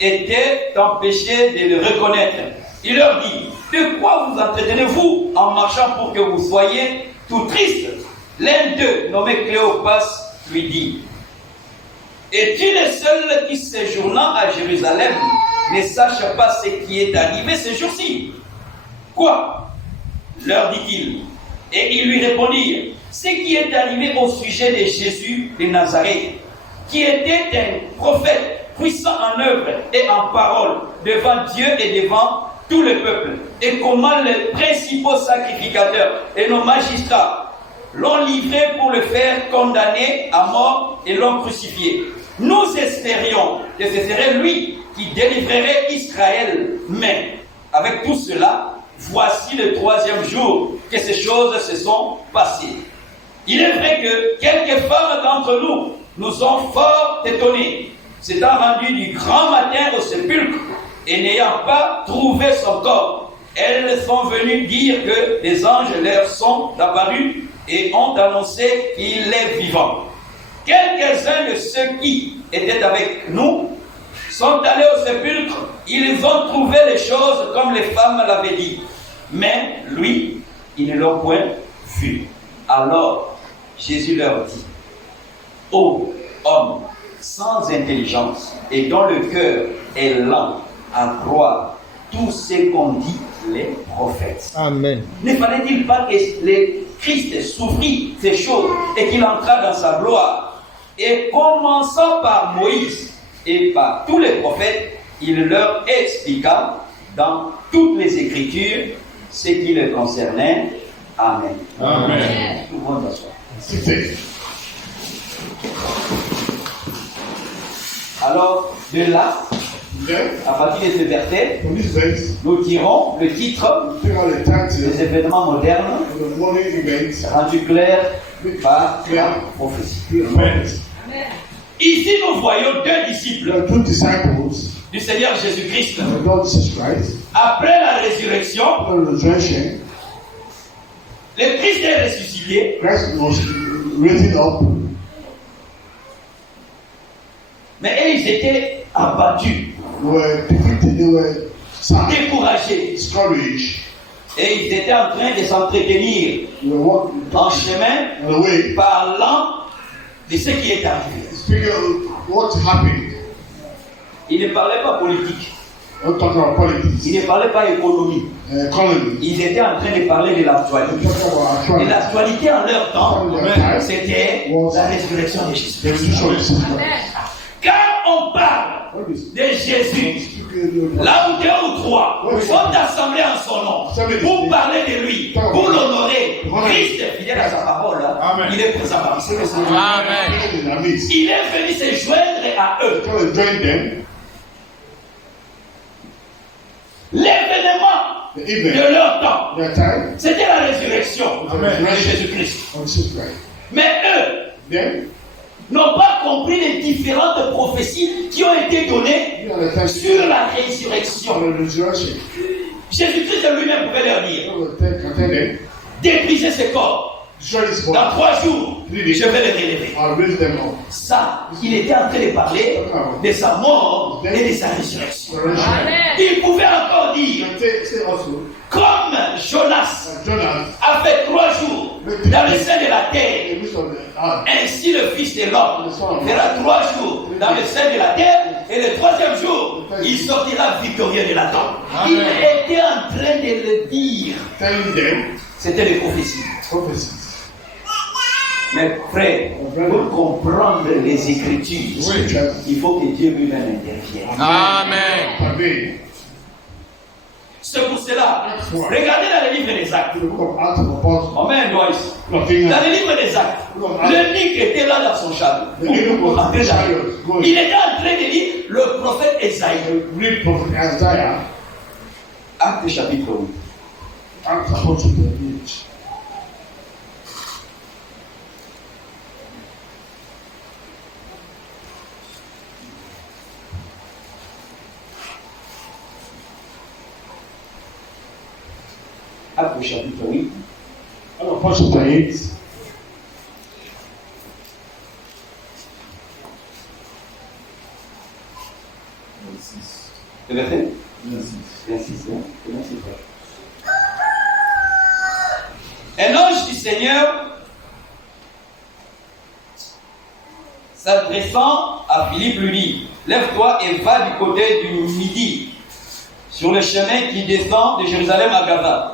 étaient empêchés de le reconnaître. Il leur dit: de quoi vous entretenez-vous en marchant pour que vous soyez tout tristes? L'un d'eux, nommé Cléopas, lui dit: es-tu le seul qui, séjournant à Jérusalem, ne sache pas ce qui est arrivé ce jour-ci? Quoi? Leur dit-il. Et ils lui répondirent: ce qui est arrivé au sujet de Jésus de Nazareth, qui était un prophète puissant en œuvre et en parole devant Dieu et devant tout le peuple, et comment les principaux sacrificateurs et nos magistrats l'ont livré pour le faire condamner à mort et l'ont crucifié. Nous espérions que ce serait lui qui délivrerait Israël, mais avec tout cela, voici le 3e jour que ces choses se sont passées. Il est vrai que quelques femmes d'entre nous nous ont fort étonnés, s'étant rendues du grand matin au sépulcre et n'ayant pas trouvé son corps. Elles sont venues dire que les anges leur sont apparus et ont annoncé qu'il est vivant. Quelques-uns de ceux qui étaient avec nous sont allés au sépulcre. Ils ont trouvé les choses comme les femmes l'avaient dit. Mais lui, ils ne l'ont point vu. Alors, Jésus leur dit: ô homme sans intelligence et dont le cœur est lent à croire tout ce qu'ont dit les prophètes. Amen. Ne fallait-il pas que le Christ souffrit ces choses et qu'il entra dans sa gloire? Et commençant par Moïse et par tous les prophètes, il leur expliqua dans toutes les Écritures ce qui le concernait. Amen. Amen. Tout le monde s'assoit. Alors, de là, à partir de ce verset, nous tirons le titre des événements modernes rendus clairs par la prophétie. Ici, nous voyons 2 disciples du Seigneur Jésus-Christ. Après la résurrection, le Christ est ressuscité. Mais ils étaient abattus, découragés. Et ils étaient en train de s'entretenir en chemin, parlant de ce qui est arrivé. Ils ne parlaient pas politique. Ils ne parlaient pas économie. Ils étaient en train de parler de l'actualité. Et l'actualité en leur temps, c'était la résurrection de Jésus. Quand on parle de Jésus, là où 2 ou 3 sont assemblés en son nom pour parler de lui, pour l'honorer, Christ, fidèle à sa parole, il est présent parmi eux. Il est venu se joindre à eux. L'événement de leur temps, c'était la résurrection de Jésus-Christ. Mais eux n'ont pas compris les différentes prophéties qui ont été données sur la résurrection. Jésus-Christ lui-même pouvait leur dire: détruisez ce corps, Dans 3 jours, je vais les relever. Ça, il était en train de parler de sa mort et de sa résurrection. Il pouvait encore dire, comme Jonas a fait 3 jours dans le sein de la terre, ainsi le Fils de l'homme fera 3 jours dans le sein de la terre, et le 3e jour, il sortira victorieux de la tombe. Il était en train de le dire. C'était les prophéties. Mais frère, pour comprendre les Écritures, il faut que Dieu lui-même intervienne. Amen. C'est pour cela, regardez dans le livre des Actes. Amen, Loïs. Dans le livre des Actes, l'eunuque était là dans son château. Il était en train de lire le prophète Esaïe. Acte chapitre 8. Acte chapitre 8. Alors, pas chapitre 8. Le verset 26. Un ange du Seigneur, s'adressant à Philippe, lui dit: lève-toi et va du côté du midi, sur le chemin qui descend de Jérusalem à Gaza.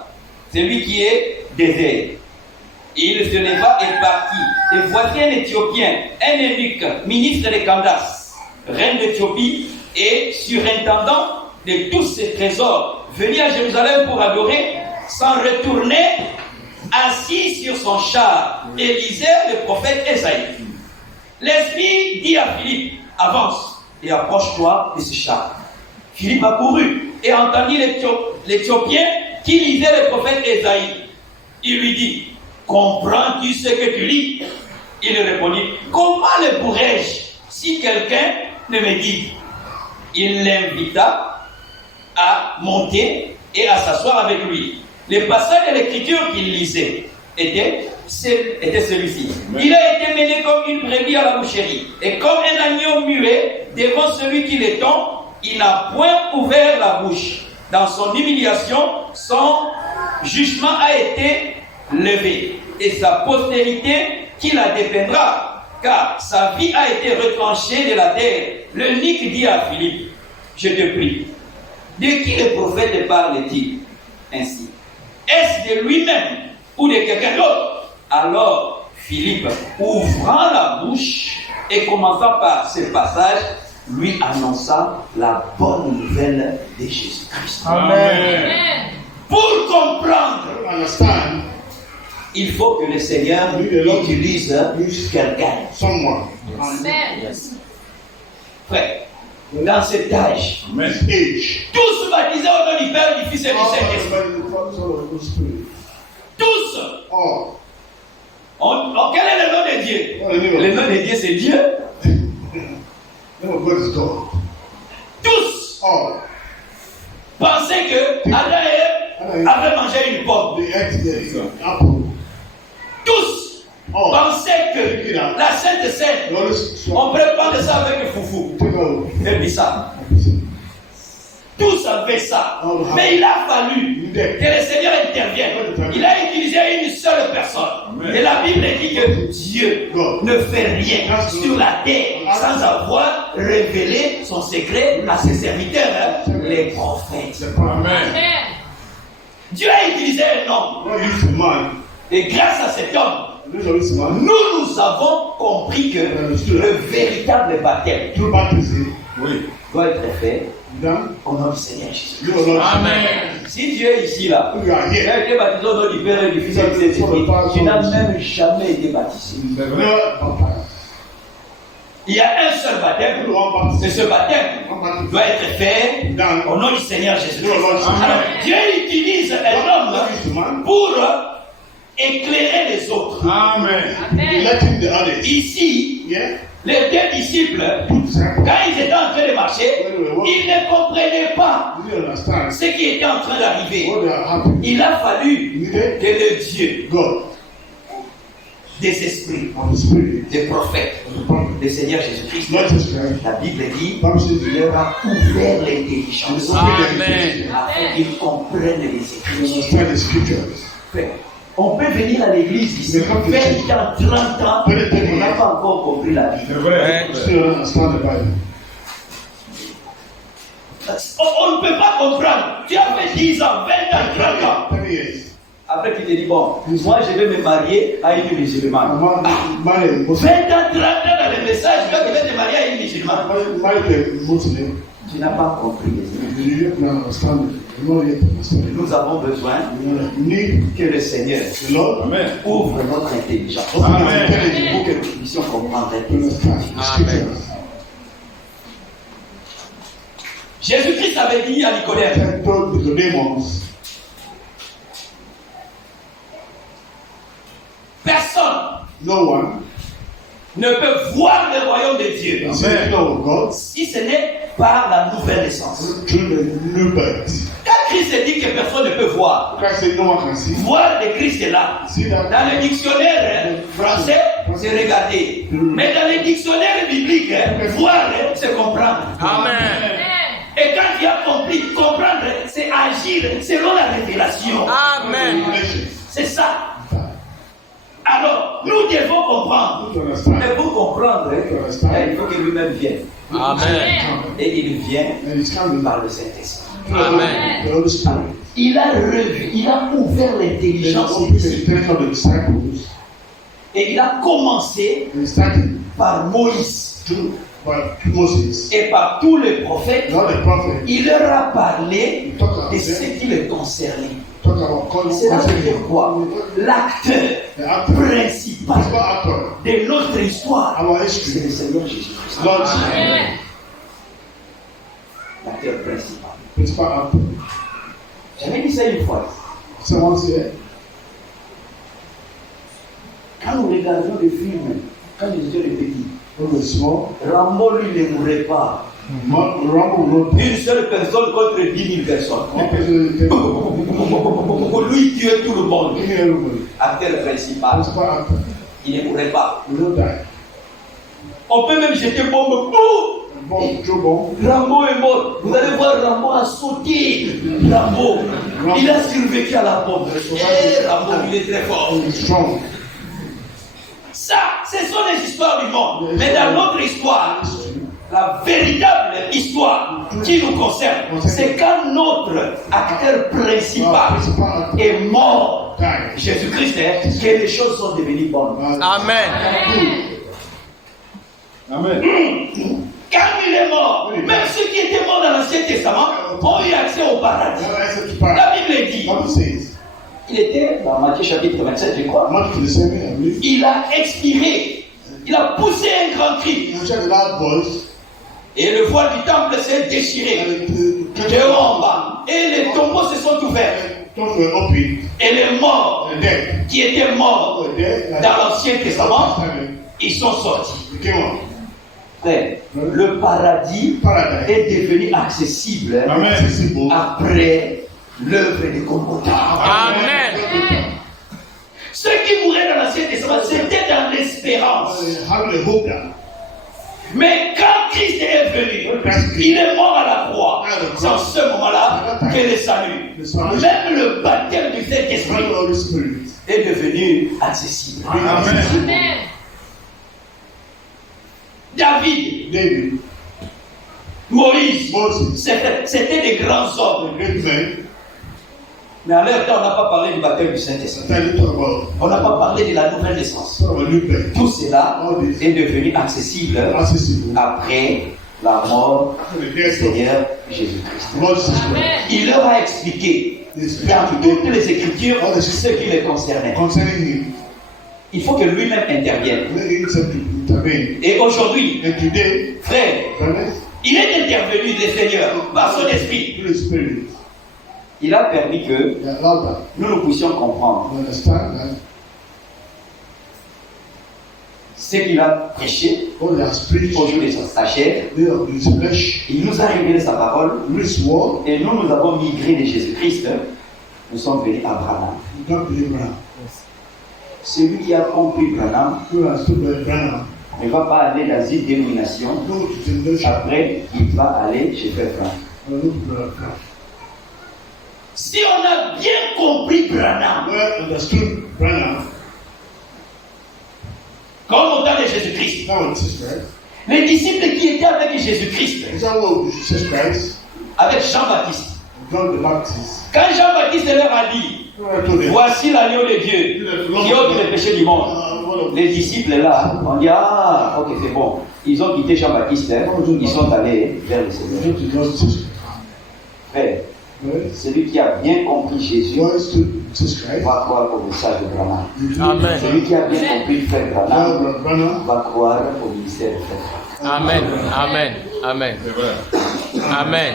C'est lui qui est désert. Il se leva et partit. Et voici un Éthiopien, un eunuque, ministre de Candace, reine d'Éthiopie, et surintendant de tous ses trésors, venu à Jérusalem pour adorer, s'en retourner, assis sur son char, et lisait le prophète Esaïe. L'Esprit dit à Philippe: avance et approche-toi de ce char. Philippe accourut et entendit l'Éthiopien qui lisait le prophète Esaïe. Il lui dit: comprends-tu ce que tu lis? Il répondit: comment le pourrais-je si quelqu'un ne me dit? Il l'invita à monter et à s'asseoir avec lui. Le passage de l'écriture qu'il lisait était celui-ci: il a été mené comme une brebis à la boucherie, et comme un agneau muet devant celui qui l'étend, il n'a point ouvert la bouche. Dans son humiliation, son jugement a été levé, et sa postérité qui la dépeindra, car sa vie a été retranchée de la terre. L'eunuque dit à Philippe: je te prie, de qui le prophète parle-t-il ainsi? Est-ce de lui-même ou de quelqu'un d'autre? Alors Philippe, ouvrant la bouche et commençant par ce passage, lui annonça la bonne nouvelle de Jésus-Christ. Amen. Pour comprendre, il faut que le Seigneur utilise quelqu'un. Someone. Frère, dans cet âge, tous baptisés au nom du Père, du Fils et du Saint-Esprit. Tous. Quel est le nom de Dieu? Le nom de Dieu, c'est Dieu. Tous pensaient que Adam et Ève avaient mangé une pomme. Tous pensaient que la Sainte Seine, on pourrait prendre ça avec le foufou et puis ça. Tous avaient ça. Mais il a fallu que le Seigneur intervienne. Il a utilisé une seule personne. Et la Bible dit que Dieu ne fait rien sur la terre sans avoir révélé son secret à ses serviteurs, les prophètes. Amen. Dieu a utilisé un homme. Et grâce à cet homme, nous avons compris que le véritable baptême doit être fait au nom du Seigneur Jésus. Amen. Si Dieu est ici, là, il a été baptisé au nom du Père et du Fils et du Saint-Esprit, tu n'as même jamais été baptisé. Il y a un seul baptême, et ce baptême doit être fait au nom du Seigneur Jésus. Alors, Dieu utilise un homme pour éclairer les autres. Amen. Ici, les deux disciples, quand ils étaient en train de marcher, ils ne comprenaient pas ce qui était en train d'arriver. Il a fallu que le Dieu des esprits, des prophètes, le Seigneur Jésus-Christ. La Bible dit qu'il leur a ouvert l'intelligence afin qu'ils comprennent les Écritures. On peut venir à l'église ici 20 ans, 30 ans, on n'a pas encore compris la Bible. On ne peut pas comprendre. Tu as fait 10 ans, 20 ans, 30 ans. Après, tu te dis, bon, moi je vais me marier à une musulmane. 20 ans, 30 ans dans le message, tu vas te marier à une musulmane. Tu n'as pas compris les Écritures. Nous avons besoin que le Seigneur ouvre notre intelligence pour que nous puissions comprendre l'intelligence. Jésus-Christ avait dit à Nicodème, personne ne peut voir le royaume de Dieu si ce n'est par la nouvelle naissance. Quand Christ dit que personne ne peut voir, voir le Christ est là. Dans le dictionnaire français, c'est regarder. Mais dans le dictionnaire biblique, voir, c'est comprendre. Amen. Et quand tu as compris, comprendre, c'est agir selon la révélation. Amen. C'est ça. Alors, nous devons comprendre. Mais pour comprendre, il faut que lui-même vienne. Amen. Et il vient par le Saint-Esprit. Amen. Il a revu, il a ouvert l'intelligence et il a commencé par Moïse et par tous les prophètes. Il leur a parlé de ce qui les concernait. Cela veut dire quoi? L'acteur principal de notre histoire, c'est le Seigneur Jésus-Christ. L'acteur principal. J'avais dit ça une fois. Quand nous regardions des films, quand nous étions petits, Rambo lui ne mourait pas. Une seule personne contre 10 000 personnes. Pour lui tuer tout le monde. Acteur principal. Il ne mourrait pas. On peut même jeter bombe. Rambo est mort. Vous allez voir, Rambo a sauté. Rambo, il a survécu à la bombe. Et Rambo, il est très fort. Ça, ce sont les histoires du monde. Mais dans notre histoire, la véritable histoire qui nous concerne, c'est quand notre acteur principal est mort, Jésus-Christ, que les choses sont devenues bonnes. Amen. Amen. Quand il est mort, même ceux qui étaient morts dans l'Ancien Testament ont eu accès au paradis. La Bible dit, il était dans Matthieu chapitre 27, je crois. Il a expiré, il a poussé un grand cri. Et le voile du temple s'est déchiré de haut en bas. Et les tombeaux se sont ouverts. Et les morts qui étaient morts dans l'Ancien Testament, ils sont sortis. Frère, le paradis est devenu accessible après l'œuvre de Golgotha. Amen. Ceux qui mouraient dans l'Ancien Testament, c'était dans l'espérance. Mais quand Christ est venu, il est mort à la croix. C'est en ce moment-là que le salut, même le baptême du Saint-Esprit, est devenu accessible. Amen. David, Moïse, c'était des grands hommes. Mais en leur temps, on n'a pas parlé du baptême du Saint-Esprit. On n'a pas parlé de la nouvelle naissance. Tout cela est devenu accessible après la mort du Seigneur Jésus-Christ. Il leur a expliqué dans toutes les Écritures ce qui les concernait. Il faut que lui-même intervienne. Et aujourd'hui, frère, il est intervenu, le Seigneur, par son esprit. Il a permis que nous puissions comprendre ce qu'il a prêché au jour de sa chair. Il nous a révélé sa parole et nous avons migré de Jésus-Christ. Nous sommes venus à Abraham. Celui qui a compris Branham who has stood by Branham, ne va pas aller dans une dénomination. go to the nation, Après, il va aller chez Frère Frank. and look for a car. Si on a bien compris Branham, Well understood Branham, comme au temps de Jésus-Christ, now with Jesus Christ, les disciples qui étaient avec Jésus-Christ, example of Jesus Christ, avec Jean-Baptiste, John the Baptist, quand Jean-Baptiste leur a dit, I told them, voici l'agneau de Dieu qui ôte les péchés du monde. one of Les disciples là, on dit, ah, ok, c'est bon. Ils ont quitté Jean-Baptiste, hein, ils sont allés vers le Seigneur. them to Jesus Frère, Christ, celui qui a bien compris Jésus was to Jesus Christ, va croire au message de Branham. Amen. Celui qui a bien compris Frère Branham Well Branham, va croire au ministère de Frère. Amen. Amen. Amen. Amen.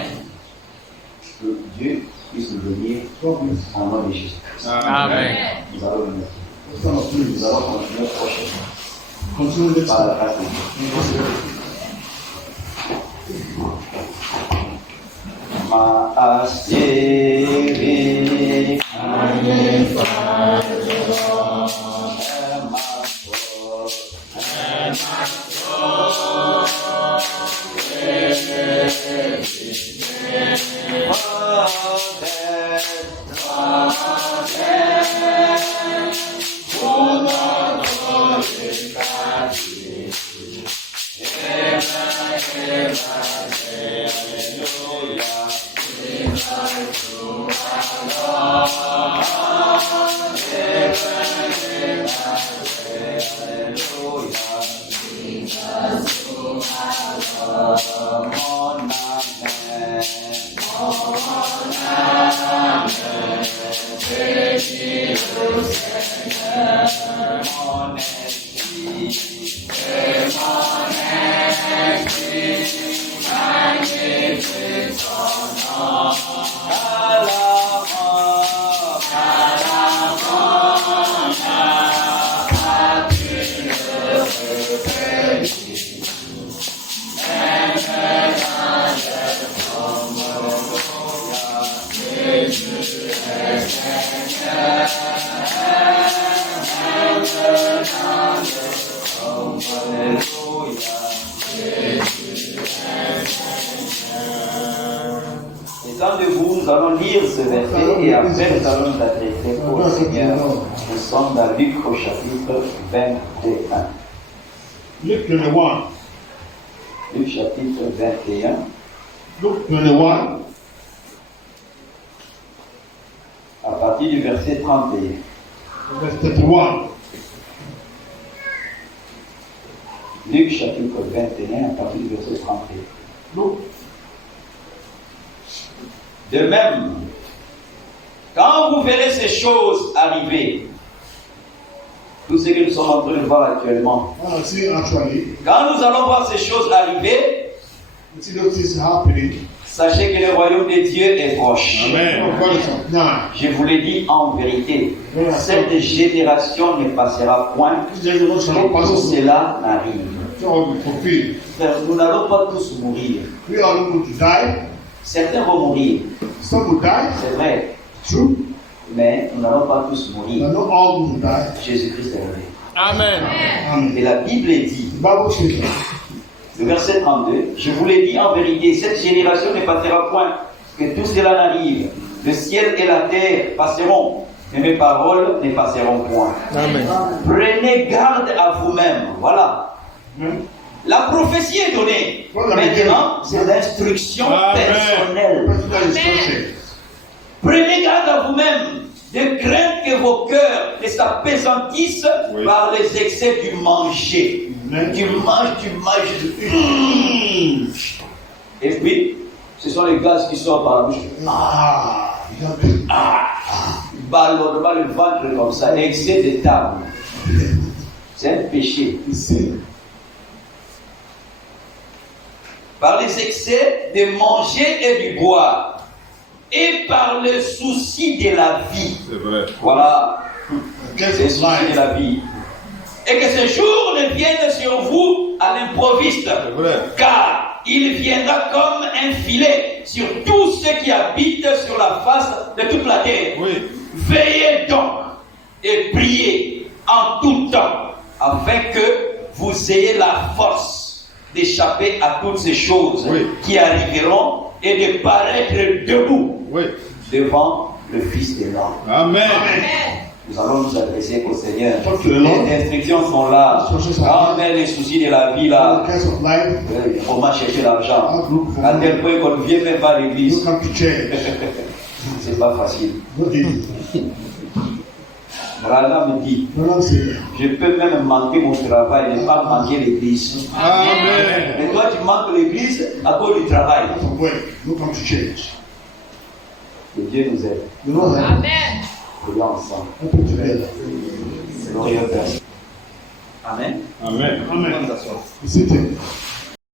Que Dieu puisse nous bénir God bless. en nom de Jésus. Amen. Nous allons nous mettre. Let's stand up, please. Nous allons continuer prochainement Continue next par time. la grâce de Dieu. Étant debout, nous allons lire ce verset et après nous allons nous adresser au Seigneur. Nous sommes dans Luc au chapitre 21. Luke 21. Luc chapitre 21. Luke 21. À partir du verset 31. Verse 31. Luc chapitre 21 à partir du verset 31. Luke. De même, quand vous verrez ces choses arriver, tout ce que nous sommes en train de voir actuellement, I see actually, quand nous allons voir ces choses arriver, you see those things happening. sachez que le royaume de Dieu est proche. God is up now. Je vous l'ai dit en vérité, cette génération ne passera point, This generation que will tout pass over. cela n'arrive. So all will fulfill. Frères, nous n'allons pas tous mourir. We are going to die. Certains vont mourir, Some will die. c'est vrai, True. mais nous n'allons pas tous But mourir. not all will die. Jésus-Christ est revenu. Amen. Amen. Et la Bible dit, The Bible says, le verset 32, je vous l'ai dit en vérité, cette génération ne passera point, que tout cela n'arrive. Le ciel et la terre passeront, mais mes paroles ne passeront point. Amen. Prenez garde à vous-même. Voilà. La prophétie est donnée. Maintenant, c'est l'instruction personnelle. personal instruction. Prenez garde à vous-même de craindre que vos cœurs ne s'appesantissent par les excès du manger. Amen. Tu manges. Et puis, ce sont les gaz qui sortent par la bouche. You have to- Ballonnement le ventre comme ça, excès de table. C'est un péché. you see. Par les excès de manger et du boire, et par le souci de la vie. C'est vrai. Voilà, Against les his soucis de life. la vie. Et que ce jour ne vienne sur vous à l'improviste, C'est vrai. car il viendra comme un filet sur tous ceux qui habitent sur la face de toute la terre. Oui. Veillez donc et priez en tout temps, afin que vous ayez la force d'échapper à toutes ces choses qui arriveront et de paraître debout devant le Fils de l'homme. Amen. Nous allons nous adresser au Seigneur. Les instructions sont là. Quand on met les soucis de la vie là, comment chercher l'argent? À tel point qu'on ne vient même pas à l'église. C'est pas facile. Rana me dit, je peux même manquer mon travail, ne pas manquer l'église. Amen. Mais toi, tu manques l'église à cause du travail. Que Dieu nous aide. Amen. Prions ensemble. Glorieux Père. Amen. Amen. Amen. Amen.